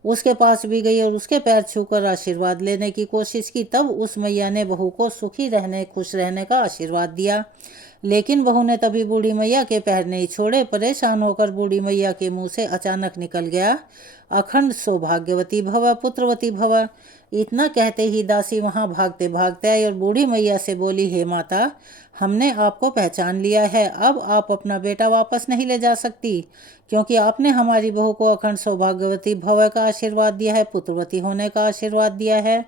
उसके पास भी गई और उसके पैर छूकर आशीर्वाद लेने की कोशिश की। तब उस मैया ने बहू को सुखी रहने, खुश रहने का आशीर्वाद दिया। लेकिन बहू ने तभी बूढ़ी मैया के पैर नहीं छोड़े। परेशान होकर बूढ़ी मैया के मुंह से अचानक निकल गया, अखंड सौभाग्यवती भव, पुत्रवती भव। इतना कहते ही दासी वहां भागते भागते आई और बूढ़ी मैया से बोली, हे माता, हमने आपको पहचान लिया है। अब आप अपना बेटा वापस नहीं ले जा सकती, क्योंकि आपने हमारी बहू को अखंड सौभाग्यवती भव का आशीर्वाद दिया है, पुत्रवती होने का आशीर्वाद दिया है।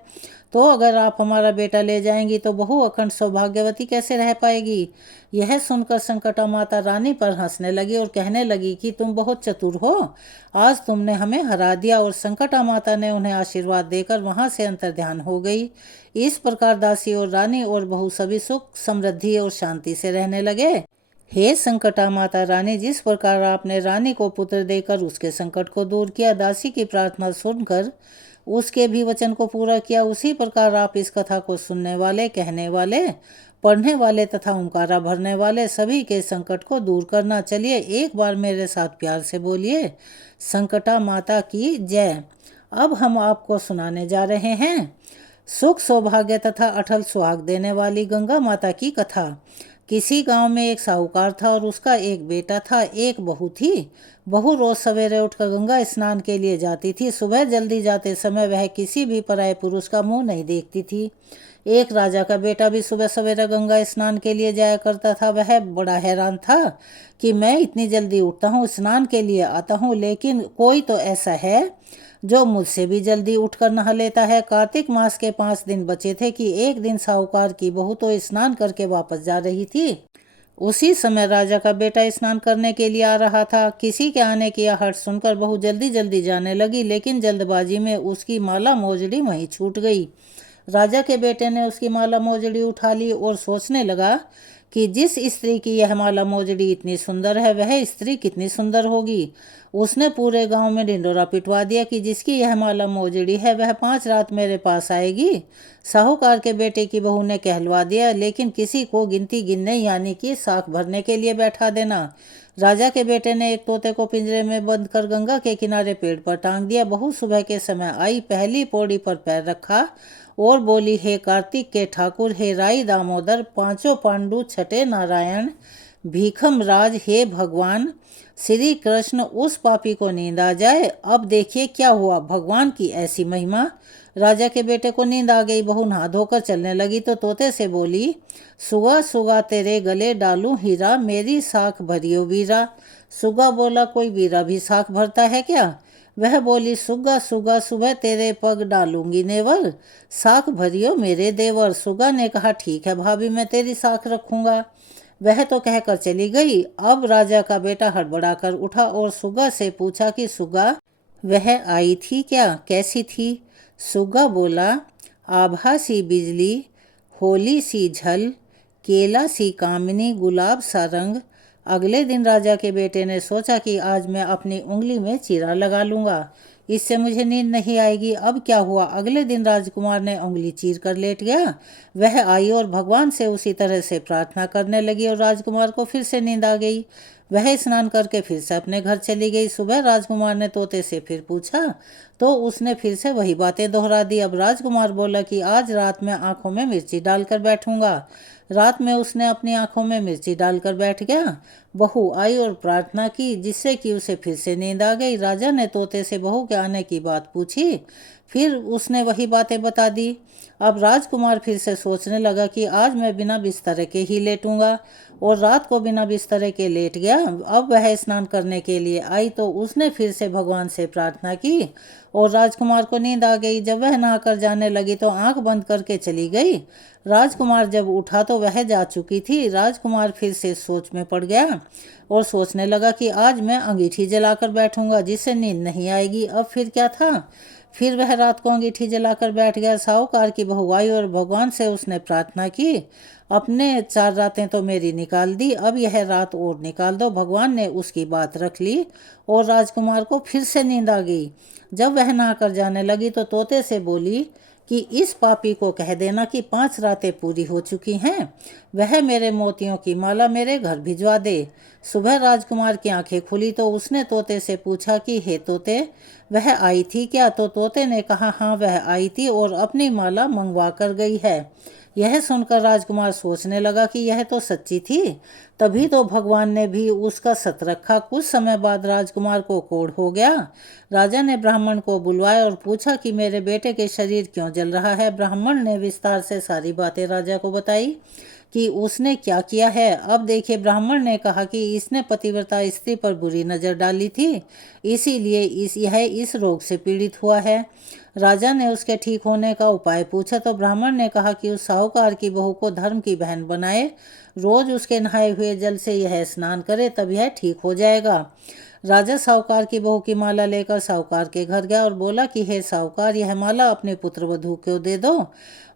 तो अगर आप हमारा बेटा ले जाएंगी तो बहू अखंड सौभाग्यवती कैसे रह पाएगी? यह सुनकर संकटा माता रानी पर हंसने लगी और कहने लगी कि तुम बहुत चतुर हो, आज तुमने हमें हरा दिया। और संकटा माता ने उन्हें आशीर्वाद देकर वहां से अंतर्ध्यान हो गई। इस प्रकार दासी और रानी और बहू सभी सुख, समृद्धि और शांति से रहने लगे। हे संकटा माता रानी, जिस प्रकार आपने रानी को पुत्र देकर उसके संकट को दूर किया, दासी की प्रार्थना सुनकर उसके भी वचन को पूरा किया, उसी प्रकार आप इस कथा को सुनने वाले, कहने वाले, पढ़ने वाले तथा ओंकारा भरने वाले सभी के संकट को दूर करना। चलिए एक बार मेरे साथ प्यार से बोलिए, संकटा माता की जय। अब हम आपको सुनाने जा रहे हैं सुख सौभाग्य तथा अटल सुहाग देने वाली गंगा माता की कथा। किसी गांव में एक साहूकार था और उसका एक बेटा था, एक बहू थी। बहू रोज सवेरे उठकर गंगा स्नान के लिए जाती थी। सुबह जल्दी जाते समय वह किसी भी पराये पुरुष का मुंह नहीं देखती थी। एक राजा का बेटा भी सुबह सवेरे गंगा स्नान के लिए जाया करता था। वह बड़ा हैरान था कि मैं इतनी जल्दी उठता हूँ, स्नान के लिए आता हूँ, लेकिन कोई तो ऐसा है जो मुझसे भी जल्दी उठकर नहा लेता है। कार्तिक मास के 5 दिन बचे थे कि एक दिन साहूकार की बहू तो स्नान करके वापस जा रही थी। उसी समय राजा का बेटा स्नान करने के लिए आ रहा था। किसी के आने की आहट सुनकर बहू जल्दी जल्दी जाने लगी, लेकिन जल्दबाजी में उसकी माला मोजड़ी वहीं छूट गई। राजा के बेटे ने उसकी माला मोजड़ी उठा ली और सोचने लगा कि जिस स्त्री की यह माला मोजड़ी इतनी सुंदर है, वह स्त्री कितनी सुंदर होगी। उसने पूरे गांव में ढिंडोरा पिटवा दिया कि जिसकी यह माला मोजड़ी है वह 5 रात मेरे पास आएगी। साहूकार के बेटे की बहू ने कहलवा दिया, लेकिन किसी को गिनती गिनने यानी कि साख भरने के लिए बैठा देना। राजा के बेटे ने एक तोते को पिंजरे में बंद कर गंगा के किनारे पेड़ पर टांग दिया। बहू सुबह के समय आई, पहली पौड़ी पर पैर रखा और बोली, हे कार्तिक के ठाकुर, हे राई दामोदर, पांचों पांडु, छठे नारायण, भीखम राज, हे भगवान श्री कृष्ण, उस पापी को नींद आ जाए। अब देखिए क्या हुआ, भगवान की ऐसी महिमा। राजा के बेटे को नींद आ गई। बहू नहा धोकर चलने लगी तो तोते से बोली, सुगा सुगा तेरे गले डालूं हीरा, मेरी साख भरियो वीरा। सुगा बोला, कोई वीरा भी साख भरता है क्या? वह बोली, सुगा सुगा सुबह तेरे पग डालूंगी नेवर, साख भरियो मेरे देवर। सुगा ने कहा, ठीक है भाभी, मैं तेरी साख रखूंगा। वह तो कहकर चली गई। अब राजा का बेटा हड़बड़ाकर उठा और सुगा से पूछा कि सुगा, वह आई थी क्या, कैसी थी? सुगा बोला, आभा सी बिजली, होली सी झल, केला सी कामिनी, गुलाब सा रंग। अगले दिन राजा के बेटे ने सोचा कि आज मैं अपनी उंगली में चीरा लगा लूंगा, इससे मुझे नींद नहीं आएगी। अब क्या हुआ, अगले दिन राजकुमार ने उंगली चीर कर लेट गया। वह आई और भगवान से उसी तरह से प्रार्थना करने लगी और राजकुमार को फिर से नींद आ गई। वह स्नान करके फिर से अपने घर चली गई। सुबह राजकुमार ने तोते से फिर पूछा तो उसने फिर से वही बातें दोहरा दी। अब राजकुमार बोला कि आज रात में आंखों में मिर्ची डालकर बैठूंगा। रात में उसने अपनी आंखों में मिर्ची डालकर बैठ गया। बहू आई और प्रार्थना की, जिससे कि उसे फिर से नींद आ गई। राजा ने तोते से बहू के आने की बात पूछी, फिर उसने वही बातें बता दी। अब राजकुमार फिर से सोचने लगा कि आज मैं बिना बिस्तर के ही लेटूंगा और रात को बिना बिस्तर के लेट गया। अब वह स्नान करने के लिए आई तो उसने फिर से भगवान से प्रार्थना की और राजकुमार को नींद आ गई। जब वह नहाकर जाने लगी तो आंख बंद करके चली गई। राजकुमार जब उठा तो वह जा चुकी थी। राजकुमार फिर से सोच में पड़ गया और सोचने लगा कि आज मैं अंगीठी जलाकर बैठूंगा, जिससे नींद नहीं आएगी। अब फिर क्या था, फिर वह रात को अंगीठी जलाकर बैठ गया। साहूकार की बहू आई और भगवान से उसने प्रार्थना की, अपने 4 रातें तो मेरी निकाल दी, अब यह रात और निकाल दो। भगवान ने उसकी बात रख ली और राजकुमार को फिर से नींद आ गई। जब वह नहाकर जाने लगी तो तोते से बोली कि इस पापी को कह देना कि 5 रातें पूरी हो चुकी हैं, वह मेरे मोतियों की माला मेरे घर भिजवा दे। सुबह राजकुमार की आंखें खुली तो उसने तोते से पूछा कि हे तोते, वह आई थी क्या? तो तोते ने कहा, हाँ वह आई थी और अपनी माला मंगवा कर गई है। यह सुनकर राजकुमार सोचने लगा कि यह तो सच्ची थी, तभी तो भगवान ने भी उसका सत रखा। कुछ समय बाद राजकुमार को कोढ़ हो गया। राजा ने ब्राह्मण को बुलवाया और पूछा कि मेरे बेटे के शरीर क्यों जल रहा है। ब्राह्मण ने विस्तार से सारी बातें राजा को बताई कि उसने क्या किया है। अब देखिए, ब्राह्मण ने कहा कि इसने पतिव्रता स्त्री पर बुरी नज़र डाली थी, इसीलिए यह इस रोग से पीड़ित हुआ है। राजा ने उसके ठीक होने का उपाय पूछा तो ब्राह्मण ने कहा कि उस साहूकार की बहू को धर्म की बहन बनाए, रोज उसके नहाए हुए जल से यह स्नान करे, तब यह ठीक हो जाएगा। राजा साहूकार की बहू की माला लेकर साहूकार के घर गया और बोला कि हे साहूकार, यह माला अपने पुत्र वधू को दे दो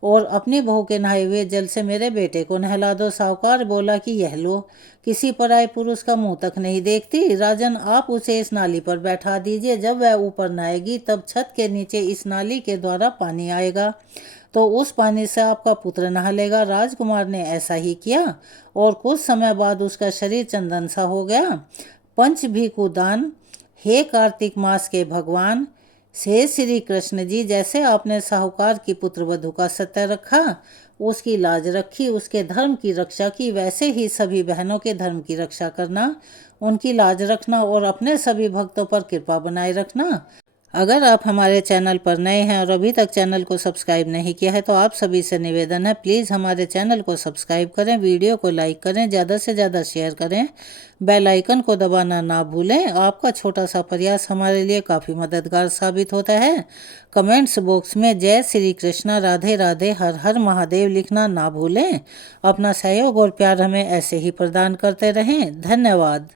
और अपनी बहू के नहाए हुए जल से मेरे बेटे को नहला दो। साहूकार बोला कि यह लो, किसी पराये पुरुष का मुंह तक नहीं देखती। राजन, आप उसे इस नाली पर बैठा दीजिए, जब वह ऊपर नहाएगी तब छत के नीचे इस नाली के द्वारा पानी आएगा। तो उस पानी से आपका पुत्र नहा लेगा। राजकुमार ने ऐसा ही किया और कुछ समय बाद उसका शरीर चंदन सा हो गया। पंचभीकु दान। हे कार्तिक मास के भगवान, हे श्री कृष्ण जी, जैसे आपने साहूकार की पुत्रवधू का सत्य रखा, उसकी लाज रखी, उसके धर्म की रक्षा की, वैसे ही सभी बहनों के धर्म की रक्षा करना, उनकी लाज रखना और अपने सभी भक्तों पर कृपा बनाए रखना। अगर आप हमारे चैनल पर नए हैं और अभी तक चैनल को सब्सक्राइब नहीं किया है तो आप सभी से निवेदन है, प्लीज़ हमारे चैनल को सब्सक्राइब करें, वीडियो को लाइक करें, ज़्यादा से ज़्यादा शेयर करें, बेल आइकन को दबाना ना भूलें। आपका छोटा सा प्रयास हमारे लिए काफ़ी मददगार साबित होता है। कमेंट्स बॉक्स में जय श्री कृष्णा, राधे राधे, हर हर महादेव लिखना ना भूलें। अपना सहयोग और प्यार हमें ऐसे ही प्रदान करते रहें। धन्यवाद।